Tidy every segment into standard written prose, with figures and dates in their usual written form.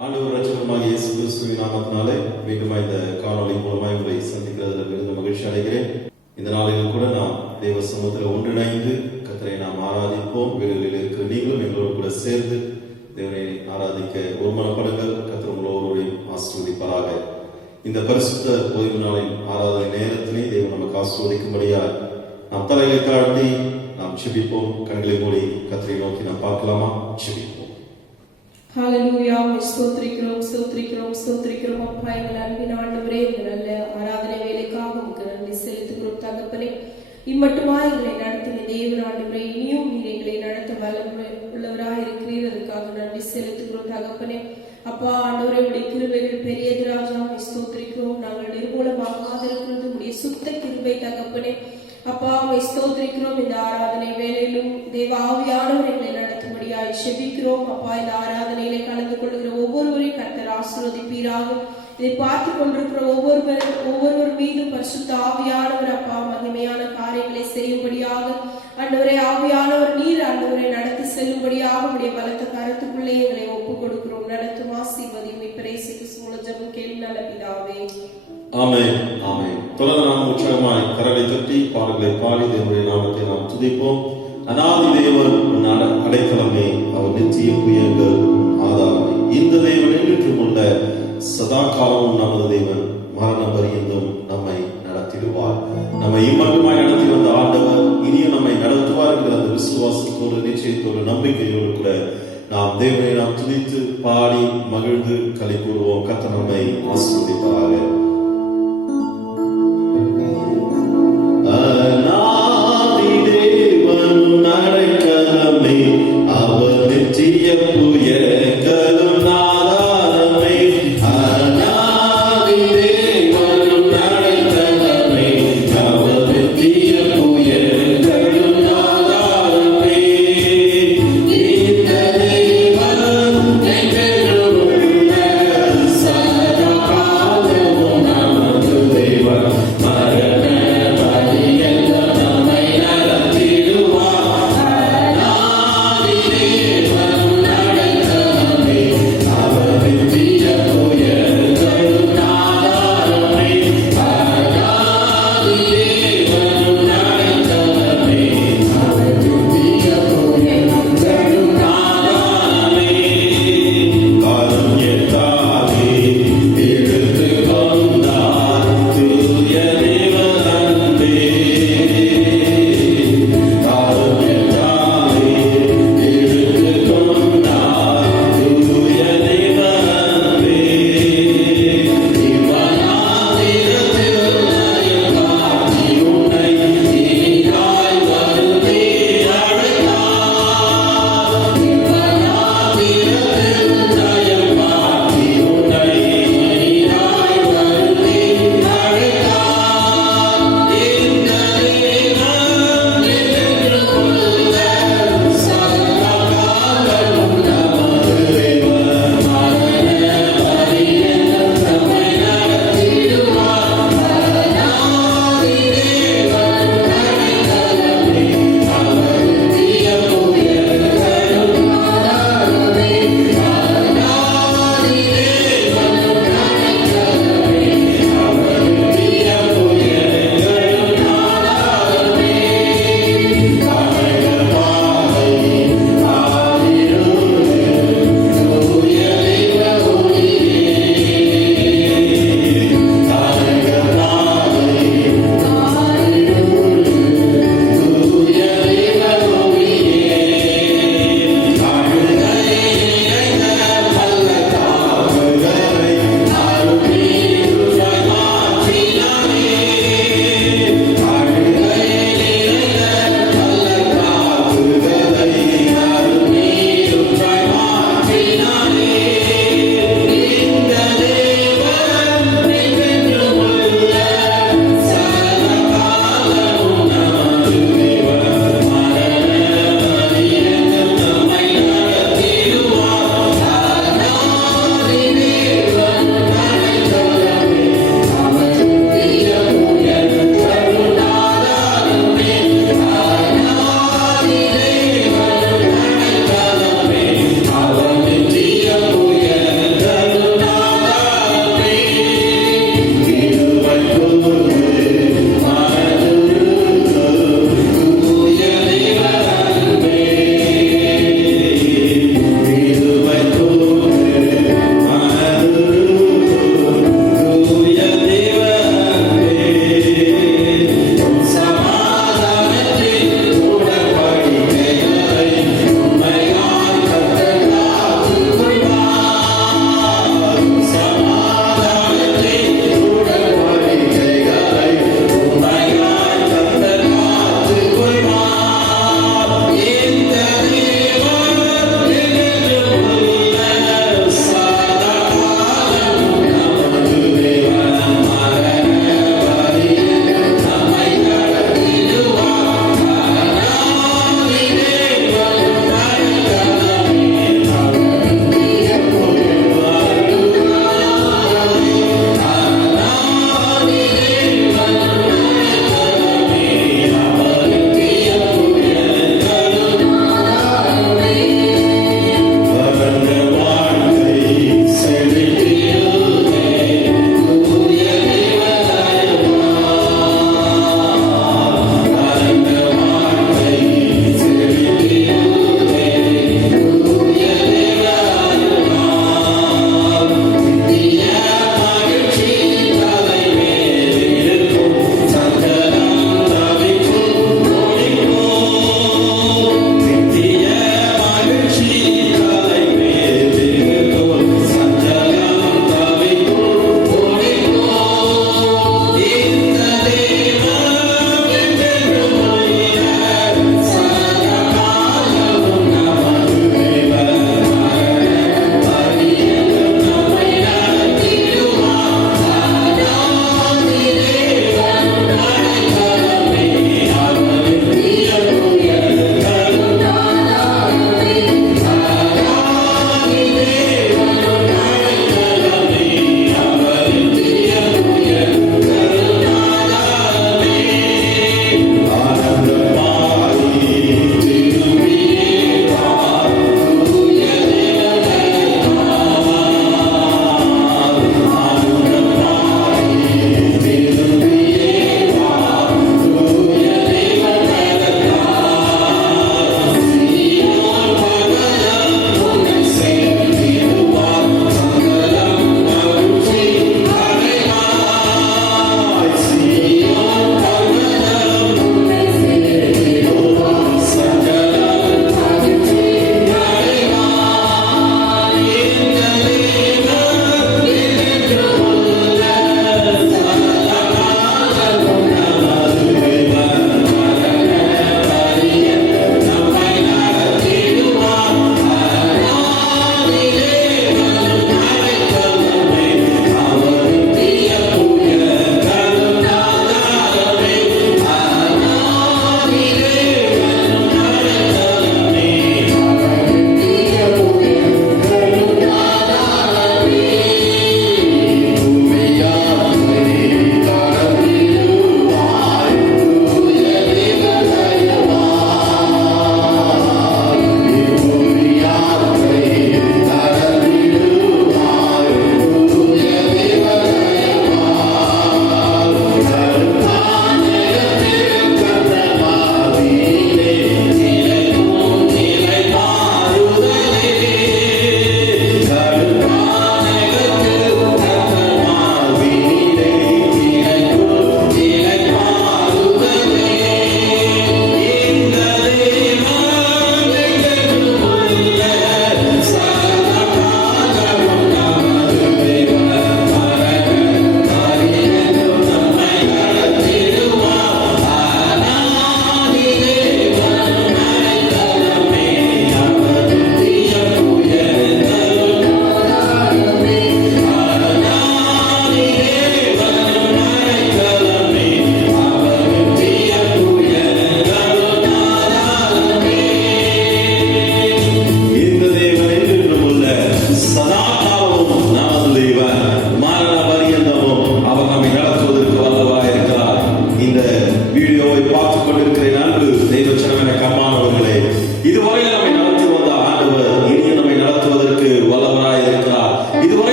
ஆண்டவர் ரட்சகருமாகிய இயேசு கிறிஸ்துவின் நாமத்தினாலே மீண்டும் இந்த காணொளி மூலமாய் உங்களை சந்திக்கிறதுல மிகுந்த மகிழ்ச்சி அடைகிறேன். இந்த நாளிலும் கூட நாம் தேவ சமூகத்தில் ஒன்றிணைந்து கர்த்தரை நாம் ஆராதிப்போம். வீடுகளில் இருக்கிற நீங்களும் எங்களோடு கூட சேர்ந்து தேவனை ஆராதிக்க ஒருமனப்படுங்கள். கர்த்தர் உங்களோரையும் ஆசீர்வதிப்பாராக. இந்த பரிசுத்த ஓய்வு நாளின் ஆராதனை நேரத்திலே தேவன் நமக்கு ஆசீர்வதிக்கும்படியாய் நாம் தலைகளை தாழ்த்தி நாம் செபிப்போம். கண்களை மூடி கர்த்தரை நோக்கி நாம் பார்க்கலாமா? செபிப்போம். ஹalleluya. ஸ்தோத்திரிக்கிறோம் ஸ்தோத்திரிக்கிறோம் ஸ்தோத்திரிக்கிறோம் அப்பா, எங்கள் அன்பின் ஆண்டவரே, இந்த நல்ல ஆராதனை வேலைக்காக உமக்கு நன்றி செலுத்துகிறோம் தகப்பனே. இம்மட்டுமா எங்களை நடத்தின தேவன் ஆண்டவரே, இனியும் நீர் எங்களை நடத்த வல்லமை உள்ளவராக இருக்கிறீர், அதுக்காக நன்றி செலுத்துகிறோம் தகப்பனே. அப்பா ஆண்டவரே, உடைய கிருபைகள் பெரியது ராஜா, ஸ்தோத்திரிக்கிறோம். நாங்கள் நிர்மூலமாகாத இருக்கிறது உடைய சுத்த கிருபை தகப்பனே. அப்பா ஸ்தோத்திரிக்கிறோம். இந்த ஆராதனை வேலையிலும் தேவ ஆவியானவர் எங்களை நடத்தும்படியாய் செபிக்கிறோம். அப்பா, இந்த ஆராதனையிலே கலந்து கொள்கிற ஒவ்வொருவரையும் கர்த்தர் ஆசீர்வதிப்பீராக. இதை பார்த்து கொண்டிருக்கிற ஒவ்வொருவர் மீதும் பரிசுத்த ஆவியானவர் அப்பா மகிமையான காரியங்களை செய்யும்படியாக ஆண்டவரே, ஆவியானவர் நீர் ஆண்டவரை நடத்தி செல்லும்படியாக உடைய பலத்த கருத்துக்குள்ளே எங்களை ஒப்புக் கொடுக்கிறோம். நடத்தும் ஆசீர்வதியும் இயேசு மூலம் ஜெபம் கேளு நல்ல பிதாவே. ஆமென் ஆமென். தொடர்ந்து நாம் உற்சாகமாய் கரங்களை தட்டி பாடல்களை பாடி தேவனுடைய நாமத்தை நாம் துதிப்போம். அநாதி தேவன் உன் அடைக்கலமே, அவர் நித்திய புயங்கள் ஆதாரமே. இந்த தேவன் என்றும் உள்ள சதா காலமும் நமது தேவன் மரணம் பரியந்தும் நம்மை நடத்திடுவார். நம்மை இம்மட்டுமாய் நடத்தி வந்த ஆண்டவர் இனியும் நம்மை நடத்துவார் என்கிற அந்த விசுவாசத்தோடு நிச்சயத்தோடு நம்பிக்கையோடு கூட நாம் தேவனை நாம் துதித்து பாடி மகிழ்ந்து களி கூறுவோம். கர்த்தர் நம்மை ஆசீர்வதிப்பாராக. அவர் நித்திய புயங்களும் ஆதாரமே. அநாதி தேவனும் அடைக்கலமே, அவர் நித்திய புயங்களும் ஆதாரமே. இந்த தேவன் என்றென்றும் உள்ள சதா காலமும்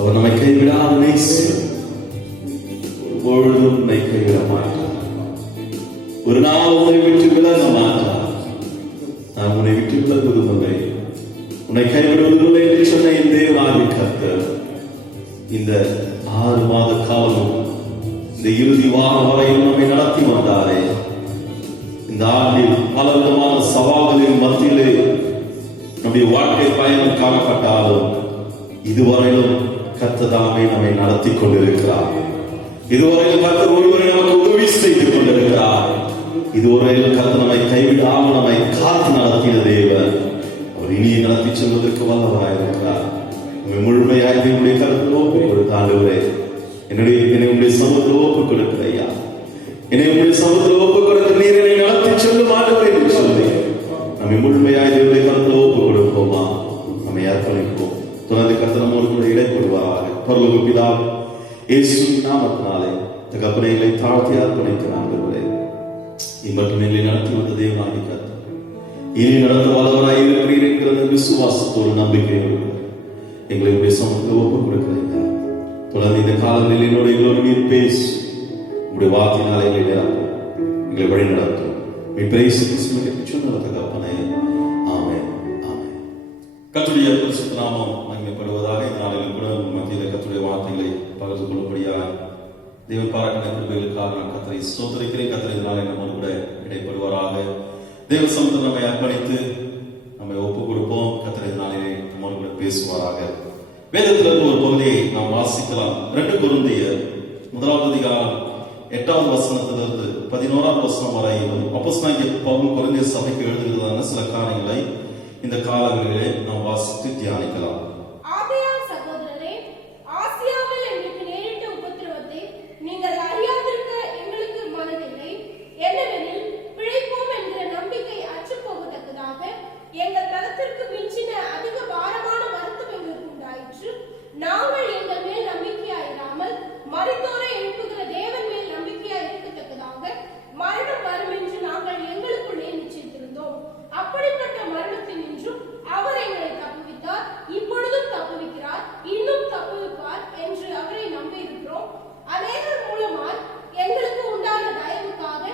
அவர் நம்மை கைவிடாத நேசர். ஒருபொழுதும் நம்மை கைவிட மாட்டார். ஒரு நாள் உன்னை விட்டு விலக மாட்டார். நான் உன்னை விட்டு விலகுவதும் இல்லை, உன்னை கைவிடுவதும் இல்லை என்று சொன்ன என் தேவனாகிய கர்த்தர் இந்த 6 மாத காலம் இந்த இறுதி வாரம் வரையில் நம்மை நடத்தி வந்தாரே. இந்த ஆண்டில் பல விதமான சவால்களின் மத்தியிலே நம்முடைய வாழ்க்கை பயணம் காணப்பட்டாலும் இதுவரையிலும் கர்த்தர் தாமே நம்மை நடத்தி கொண்டிருக்கிறார். இதுவரையில் கர்த்தர் ஒருவரை நமக்கு உதவி செய்து கொண்டிருக்கிறார். இதுவரையில் கர்த்தர் நம்மை கைவிடாமல் நம்மை காத்து நடத்தின தேவன். அவர் இனிய நடத்தி செல்வதற்கு வல்லவராயிருக்கிறார். உங்கள் முழுமையாக என்னுடைய கருத்தில் ஒப்புக் கொடுத்த ஆண்டவரே, என்னுடைய சமூகத்தில் ஒப்புக் கொடுக்கிற ஐயா, என்னுடைய சமூகத்தில் ஒப்புக் கொடுக்கிற நீர் என்னை நடத்தி செல்லும் ஆண்டவரே என்று சொல்லி நம்மை முழுமையாக என்னுடைய கருத்தில் ஒப்புக் கொடுப்போமா? நம்மை அர்ப்பணிப்போம். தொடர்ந்து கர்த்தர் நம்மோடு கூட இடைப்படுவாராக. பரலோக பிதாவே, இயேசுவின் நாமத்தினாலே தகப்பனே எங்களை தாழ்த்தி அர்ப்பணிக்கிற ஆண்டவரே, இம்மட்டும் எங்களை நடத்தி வந்த தேவனாகிய கர்த்தர் இனி நடத்த வல்லவராய் இருக்கிறீர் என்கிற விசுவாசத்தோடு நம்பிக்கையோடு எங்களை உடைய சமூகத்தில் ஒப்புக் கொடுக்கிறீங்க. தொடர்ந்து இந்த காலங்களில் எங்களோடு நீர் பேசு, உங்களுடைய வார்த்தையினால் எங்களை நிரப்பும், எங்களை வழி நடத்தும். தகப்பனே, ஆமென், ஆமென். கர்த்தருடைய பரிசுத்த நாமம் மகிமைப்படுவதாக. இந்த நாளிலும் கூட மத்தியில் கர்த்தருடைய வார்த்தைகளை பகிர்ந்து கொள்ளும்படியாக தேவன் பாராட்டின கிருபைகளுக்காக நான் கர்த்தரை ஸ்தோத்திரிக்கிறேன். கர்த்தர் இதனாலே நம்மோடு கூட இடைப்படுவாராக. தேவ சமூகத்தில் நம்மை அர்ப்பணித்து நம்மை ஒப்புக் கொடுப்போம். கர்த்தர் இதனாலே நம்மோடு கூட பேசுவாராக. வேதத்திலிருந்து ஒரு பகுதியை நாம் வாசிக்கலாம். 2 கொரிந்தியர் 1 அதிகாரம் 8வது வசனத்திலிருந்து 11வது வசனம் வரையிலும் அப்போஸ்தலனாகிய பவுல் கொரிந்தியர் சபைக்கு எழுதுகிறதான சில காரியங்களை இந்த காலங்களிலே நாம் வாசித்து தியானிக்கலாம். ஆகையால் சகோதரரே, ஆசியாவில் எங்களுக்கு நேரிட்ட உபத்திரவத்தை நீங்கள் அறியாதிருக்க எங்களுக்கு மனதில்லை. என்னவெனில், பிழைப்போம் என்கிற நம்பிக்கை அற்றுப்போகத்தக்கதாக எங்கள் தரத்திற்கு மிஞ்சின அதிக பாரமான வருத்தம் எங்களுக்கு உண்டாயிற்று. நாங்கள் எங்கள் மேல் நம்பிக்கையாயிராமல் மரித்தோரை எழுப்புகிற தேவன் மேல் நம்பிக்கையாய் இருக்கத்தக்கதாக மரணம் வரும் என்று நாங்கள் எங்களுக்குள்ளே நிச்சயித்திருந்தோம். அப்படிப்பட்ட மரணத்தினின்றும் அவர் எங்களை தப்புவித்தார், இப்பொழுதும் தப்புவிக்கிறார், இன்னும் தப்புவிப்பார் என்று அவரை நம்பியிருக்கிறோம். அநேகர் மூலமாய் எங்களுக்கு உண்டான தயவுக்காக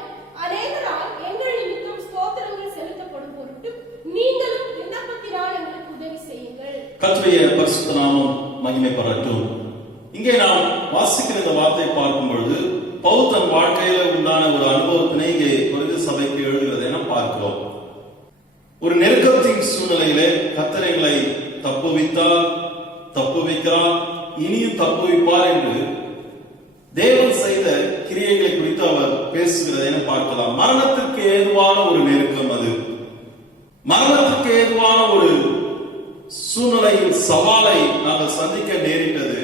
அநேகரால் எங்கள் நிமித்தம் ஸ்தோத்திரங்கள் செலுத்தப்படும் பொருட்டு நீங்களும் விண்ணப்பத்தினால் எங்களுக்கு உதவி செய்யுங்கள். கர்த்தருடைய பரிசுத்த நாமம் மகிமைப்படட்டும். இங்கே நாம் வாசிக்கிற இந்த வார்த்தை பார்க்கும் பொழுது பவுல் தன் வாழ்க்கையில உண்டான ஒரு அனுபவத்தினை இங்கே கொரிந்தியர் சபைக்கு எழுதுகிறதை நாம் பார்க்கிறோம். ஒரு நெருக்கத்தின் சூழ்நிலையிலே கர்த்தர் எங்களை தப்புவித்தார், தப்புவிக்கிறார், இனியும் தப்புவிப்பார் என்று தேவன் செய்த கிரியைகளை குறித்து அவர் பேசுகிறதை பார்க்கலாம். மரணத்திற்கு ஏதுவான ஒரு நெருக்கம், அது மரணத்திற்கு ஏதுவான ஒரு சூழ்நிலையின் சவாலை நாங்கள் சந்திக்க நேரிட்டது.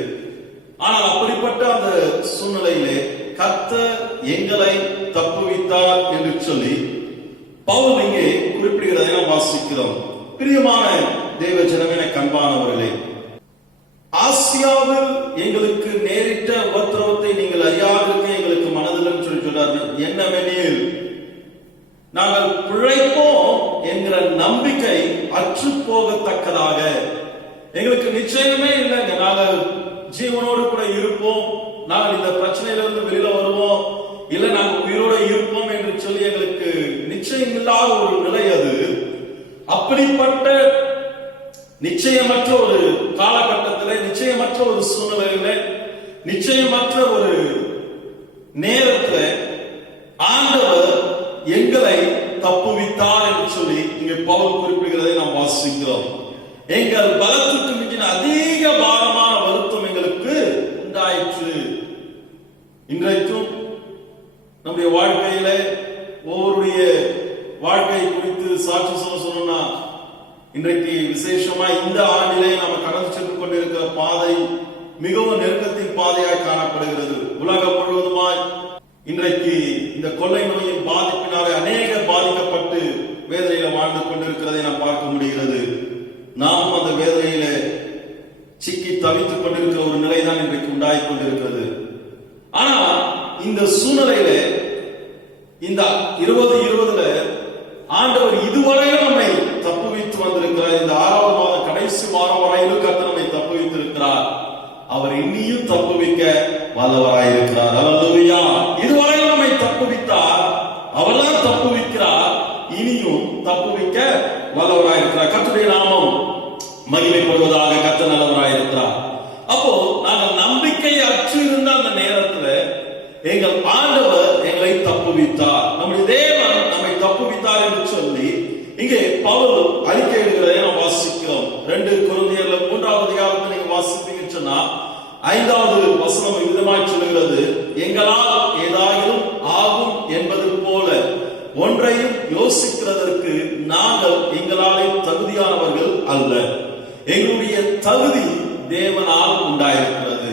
ஆனால் அப்படிப்பட்ட அந்த சூழ்நிலையிலே கர்த்தர் எங்களை தப்புவித்தார் என்று சொல்லி பவுல் இங்கே குறிப்பிடுகிறதை நாம் வாசிக்கிறோம். பிரியமான தேவ ஜனமே, கண்பானவர்களே, ஆசியாவில் எங்களுக்கு நேரிட்ட உபத்திரவத்தை நீங்கள் அறியாதிருக்க எங்களுக்கு மனதில் சொல்லி சொல்றார்கள். என்னவெனில், நாங்கள் பிழைப்போம் என்கிற நம்பிக்கை அற்று போகத்தக்கதாக எங்களுக்கு நிச்சயமே இல்லைங்க. நாங்கள் ஜீவனோடு கூட இருப்போம், நாங்கள் இந்த பிரச்சனையிலிருந்து வெளியில வருவோம், இல்ல நாங்கள் உயிரோடு இருப்போம் என்று சொல்லி எங்களுக்கு நிச்சயம் இல்லாத ஒரு நிலை அது. அப்படிப்பட்ட நிச்சயமற்ற ஒரு காலகட்டத்தில், நிச்சயமற்ற ஒரு சூழ்நிலையில, நிச்சயமற்ற ஒரு நேரத்தில் ஆண்டவர் எங்களை தப்புவித்தார் என்று சொல்லி இங்கே பவுல் குறிப்பிடுகிறதை நாம் வாசிக்கிறோம். எங்கள் பலத்துக்கு மிஞ்சின அதிக பாரமான வருத்தம் எங்களுக்கு உண்டாயிற்று. இன்றைக்கும் நம்முடைய வாழ்க்கையில ஒவ்வொருடைய வாழ்க்கை குறித்து சாட்சி சொல்லணும்னா, இன்றைக்கு விசேஷமா இந்த ஆண்டிலே நாம் கடந்து சென்று கொண்டிருக்கிற பாதை மிகவும் நெருக்கத்தின் பாதையாய் காணப்படுகிறது. உலகம் முழுவதுமாய் இன்றைக்கு இந்த கொள்ளை நோயின் பாதிப்பினாலே அநேகர் பாதிக்கப்பட்டு வேதனையில வாழ்ந்து கொண்டிருக்கிறதை நாம் பார்க்க முடிகிறது. நாமும் அந்த வேதனையில சிக்கி தவித்துக் கொண்டிருக்கிற ஒரு நிலைதான் இன்றைக்கு உண்டாகி கொண்டிருக்கிறது. ஆனா இந்த சூழ்நிலையில இந்த 2020 ஆண்டவர் இதுவரையிலும் நம்மை தப்புவித்து வந்திருக்கிறார். இந்த 6வது மாத கடைசி வாரம் வரையிலும் கர்த்தர் நம்மை தப்புவித்திருக்கிறார். அவர் இனியும் தப்புவிக்க வல்லவராயிருக்கிறார். அல்லேலூயா. இதுவரை நம்மை தப்புவித்தார், அவர்தான் தப்புவிக்கிறார், இனியும் தப்புவிக்க வல்லவராயிருக்கிறார். கர்த்தருடைய நாமம் மகிமைப்படுவதாக. கர்த்தர் நல்லவராயிருக்கிறார். அப்போ நாங்கள் நம்பிக்கை அற்று இருந்த அந்த நேரத்துல எங்கள் ஆண்டவர் எங்களை தப்புவித்தார், நம்முடைய தேவன் நம்மை தப்புவித்தார் என்று சொல்லி இங்கே பவுல் அறிக்கை எடுக்கிறதை நாம் வாசிக்கிறோம். 2 கொரிந்தியர்ல 3வது அதிகாரத்தை நீங்க வாசிப்பீங்கன்னு சொன்னா 5வது வசனம் விதமாய் சொல்லுகிறது, எங்களால் ஏதாயிலும் ஆகும் என்பது போல ஒன்றையும் யோசிக்கிறதற்கு நாங்கள் எங்களாலே தகுதியானவர்கள் அல்ல. எங்களுடைய தகுதி தேவனால் உண்டாயிருக்கிறது.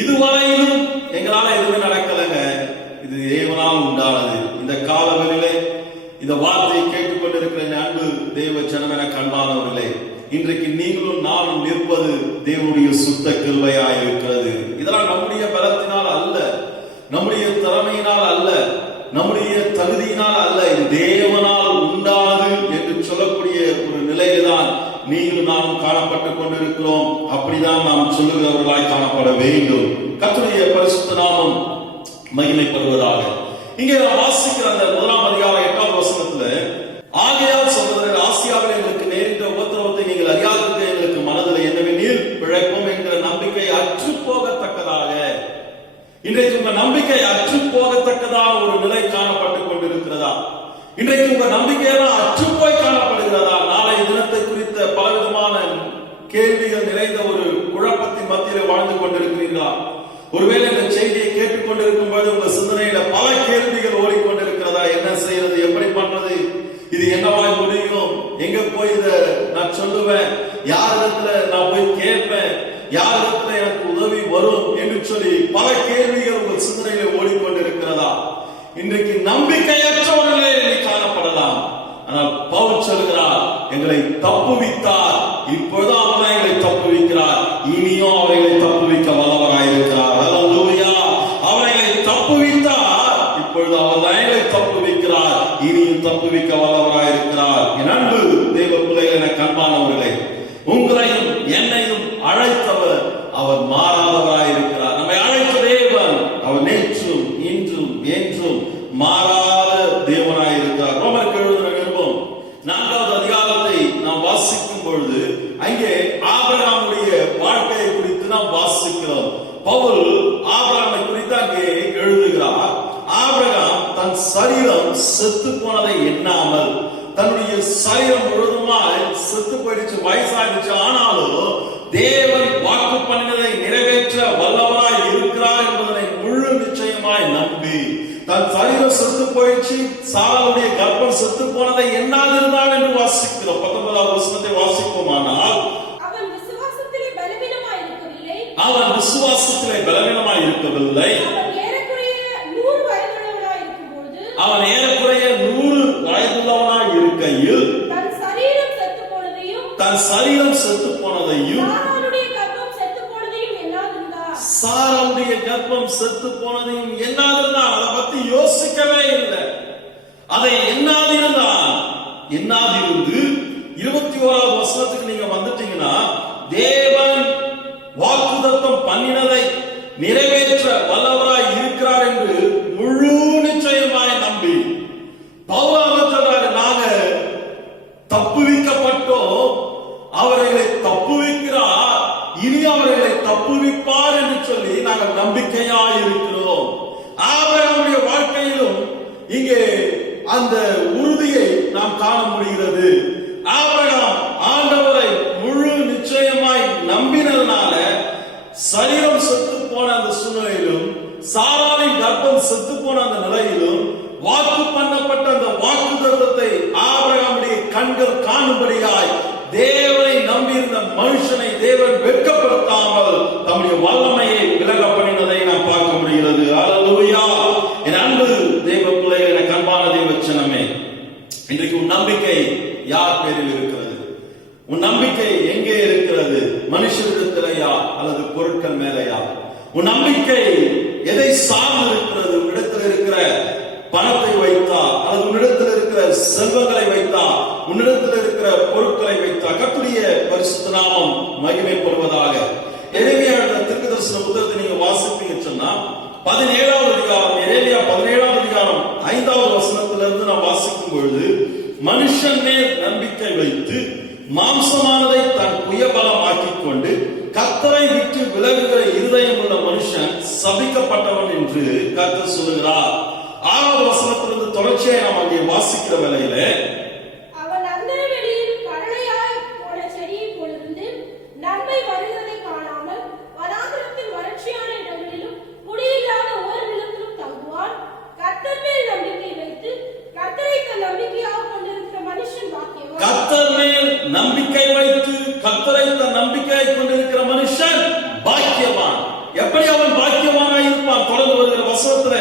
இதுவரையிலும் எங்களால எதுவுமே நடக்கலைங்க, இது தேவனால் உண்டானது. இந்த காலவெளியிலே இந்த வார்த்தையை கேட்டுக்கொண்டிருக்கிற அன்பு தேவ ஜனமென கண்பானவர்களே, இன்றைக்கு நீங்களும் நானும் நிற்பது தேவனுடைய சுத்த கிருபையாய் இருக்கிறது. இதெல்லாம் நம்முடைய பலத்தினால் அல்ல, நம்முடைய திறமையினால் அல்ல, நம்முடைய தகுதியினால் அல்ல, இது தேவனால் உண்டானது என்று சொல்லக்கூடிய ஒரு நிலையில்தான் நீங்களும் நானும் காணப்பட்டுக் கொண்டிருக்கிறோம். அப்படிதான் நாம் சொல்லுகிறவர்களாய் காணப்பட வேண்டும். கர்த்தருடைய பரிசுத்த நாமம் மகிமைப்படுவதாக. இங்கே நாம் வாசிக்கிற அந்த 1ஆம் அதிகாரம் 8வது வசனத்துல, ஆகையால் சகோதரர், ஆசியாவில் எங்களுக்கு நேரிட்ட உபத்திரவத்தை நீங்கள் அறியாதிருக்க எங்களுக்கு மனதில் என்னவெனில் பிழைப்போம் என்கிற நம்பிக்கை அற்று போகத்தக்கதாக. இன்றைக்கு உங்க நம்பிக்கை அற்று போகத்தக்கதாக ஒரு நிலை காணப்பட்டுக் கொண்டிருக்கிறதா? இன்றைக்கு உங்க நம்பிக்கையெல்லாம் அற்று போய் காணப்படுகிறதா? நாளைய தினத்தை குறித்த பலவிதமான கேள்விகள் நிறைந்த ஒரு குழப்பத்தின் மத்தியிலே வாழ்ந்து கொண்டிருக்கிறீர்களா? ஒருவேளை இந்த செய்தியை கேட்டுக்கொண்டிருக்கும் போது உங்க சிந்தனையில பல கேள்விகள் ஓடிக்கொண்டிருக்கிறதா? என்ன செய்யறது, எப்படி பண்றது, இது என்னவாய் முடியும், எங்க போய் இத நான் சொல்லுவேன், யாரிடத்துல நான் போய் கேட்பேன், யாரிடத்துல எனக்கு உதவி வரும் என்று சொல்லி பல கேள்விகள் உங்கள் சிந்தனையில ஓடிக்கொண்டிருக்கிறதா? இன்றைக்கு நம்பிக்கையற்ற ஒரு நிலையில் காணப்படலாம். ஆனால் பவுல் சொல்கிறார், எங்களை தப்புவித்தார், இப்பொழுது அவர் எங்களை தப்புவிக்கிறார், இனியும் அவர்களை தப்புவிக்க வல்லவராயிருக்கிறார். அல்லேலூயா. அவர்களை தப்புவித்தார், இப்பொழுது அவர் எங்களை தப்புவிக்கிறார், இனியும் தப்புவிக்க வல்லவராயிருக்கிறார். என் அன்பு தேவ பிள்ளைகள் என கண்பானவர்களே, உங்களையும் என்னையும் அழைத்தவர் அவர் மாறாதவராயிருக்கிறார். நம்மை அழைத்த தேவன் அவர் நேற்றும் இன்றும் என்றும் மாறாத தேவனாயிருக்கிறார். ரோமருக்கு எழுதின நிருபம் 4வது அதிகாரத்தை நாம் வாசிக்கும் பொழுது அங்கே ஆபிரகாமுடைய வாழ்க்கையை குறித்து நாம் வாசிக்கிறோம். பவுல் ஆபிரகாமை குறித்து அங்கே எழுதுகிறார். ஆபிரகாம் தன் சரீரம் செத்து போனதை எண்ணாமல், தன்னுடைய சரீரம் முழுவதுமாய் செத்து போயிடுச்சு, வயசாயிடுச்சு, ஆனாலும் தேவன் வாக்கு பண்ணினதை நிறைவேற்ற வல்லவராய் இருக்கிறார் என்பதனை முழு நிச்சயமாய் நம்பி, தன் சரீரம் செத்து போயிடுச்சு, சாராளுடைய கர்ப்பம் செத்து போனதை எண்ணாதிருந்தான் என்று வாசிக்கிறோம். 19வது வசனத்தை வாசிப்போமானால், அவன் விசுவாசத்திலே பலவீனமாய் இருக்கவில்லை, அவன் விசுவாசத்திலே பலவீனமாய் இருக்கவில்லை, அவன் ஏறக்குறைய 100 வயதுள்ளவனாய் இருக்கையில் தன் சரீரம் செத்து போனதையும் சாராளுடைய கர்ப்பம் செத்து போனதையும் எண்ணாதிருந்தான். அதை பத்தி யோசிக்கவே இல்லை. அதை எண்ணாதிருந்தான். எண்ணாதிருந்து 21வது வசனத்துக்கு நீங்க வந்துட்டீங்கன்னா, தேவன் வாக்குத்தத்தம் பண்ணினதை நிறைவேற்ற வல்லவராய் இருக்கிறார் என்று முழு நிச்சயமாய் நம்பி பவுல் சொல்றாரு, நாங்க தப்புவிக்கப்பட்டோம், அவர்களை தப்புவிக்கிறார், இனி அவர்களை தப்புவிப்பார் என்று சொல்லி நாங்கள் நம்பிக்கையாய் இருக்கிறோம். ஆபிரகாமுடைய வாழ்க்கையிலும் இங்கே அந்த உறுதியை நாம் காண முடிகிறது. ஆபிரகாம் ஆண்டவரை முழு நிச்சயமாய் நம்பினதுனால சரீரம் செத்து போன அந்த சூழ்நிலையிலும், சாராளின் கர்ப்பம் செத்து போன அந்த நிலையிலும், வாக்கு பண்ணப்பட்ட அந்த வாக்கு தத்தத்தை ஆபிரகாமுடைய கண்கள் காணும்படியாய் தேவனை நம்பியிருந்த மனுஷனை தேவன் வெட்கப்படுத்தாமல் தம்முடைய வல்லமையை விலக பண்ணினதை நாம் பார்க்க முடிகிறது. அல்லேலூயா. என் அன்பு தேவ பிள்ளைகள், என கண்பான தேவ ஜனமே, இன்றைக்கு உன் நம்பிக்கை யார் பேரில் இருக்கிறது? உன் நம்பிக்கை எங்கே இருக்கிறது? மனுஷரிடத்திலேயா அல்லது பொருட்கள் மேலேயா? உன் நம்பிக்கை எதை சார்ந்து இருக்கிறது? உன்னிடத்தில் இருக்கிற பணத்தை வைத்தா, அல்லது உன்னிடத்தில் இருக்கிற செல்வங்களை வைத்தா, உன்னிடத்தில் இருக்கிற பொருட்களை வைத்தா? கர்த்தருடைய பரிசுத்த நாமம் மகிமைப்படுவதாக. எரேமியா தீர்க்கதரிசி 17வது அதிகாரம், எரேமியா 17வது அதிகாரம் 5வது வசனத்திலிருந்து நாம் வாசிக்கும் பொழுது, மனுஷன் மேல் நம்பிக்கை வைத்து மாம்சமானதை தன் புயபலமாக்கிக் கொண்டு கர்த்தரை விட்டு விலகுகிற இருதயம் உள்ள மனுஷன் சபிக்கப்பட்டவன் என்று கர்த்தர் சொல்லுகிறார். 6வது வசனத்திலிருந்து தொடர்ச்சியாக நாம் அங்கே வாசிக்கிற வேளையில, அவன் அந்தரவெளியில் கடலையாய் போன செடியைப் போலிருந்து நன்மை வருகிறதை காணாமல் வனாந்திரத்தின் வறட்சியான இடங்களிலும் குடியில்லாத ஓர் நிலத்திலும் தங்குவான். கர்த்தர் மேல் நம்பிக்கை வைத்து கர்த்தரை தன் நம்பிக்கையாக கொண்டிருக்கிற மனுஷன் பாக்கியவான். கர்த்தர் மேல் நம்பிக்கை வைத்து கர்த்தரை தன் நம்பிக்கையை கொண்டிருக்கிற மனுஷன் பாக்கியவான். எப்படி அவன் பாக்கியவானாய் இருப்பான்? தொடர்ந்து வருகிற வசனத்துல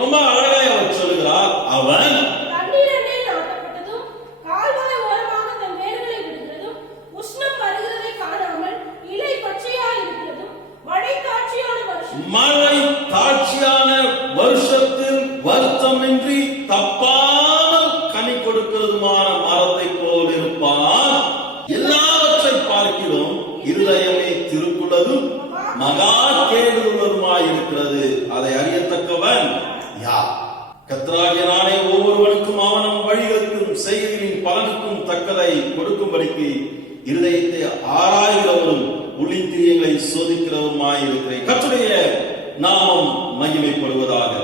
ரொம்ப அழகாய் அவர் சொல்லுகிறார். அவன் தண்ணீரண்டை நாட்டப்பட்டதும் கால்வாய் ஓரமாக தன் வேர்களை விடுகிறதும் உஷ்ணம் வருகிறதை காணாமல் இலை பச்சையாய் இருக்கிறதும் மழை தாட்சியான வருஷத்தில் வருத்தமின்றி தப்பாமல் கனி கொடுக்கிறதுமான மரத்தை போல் இருப்பான். எல்லாவற்றை பார்க்கிறோம் இருதயமே திருக்குள்ளதும் மகா கேடுள்ளதுமாய் இருக்கிறது. அதை அறியத்தக்கவன் யார்? கர்த்தராகிய நானே ஒவ்வொருவனுக்கும் அவனும் வழிகளுக்கும் செய்கைகளின் பலனுக்கும் தக்கதை கொடுக்கும்படிக்கு இருதயத்தை ஆராய்கிறவரும் உள்ளிந்திரியங்களை சோதிக்கிறவருமாய் இருக்கிறேன். கர்த்தருடைய நாமம் மகிமைப்படுவதாக.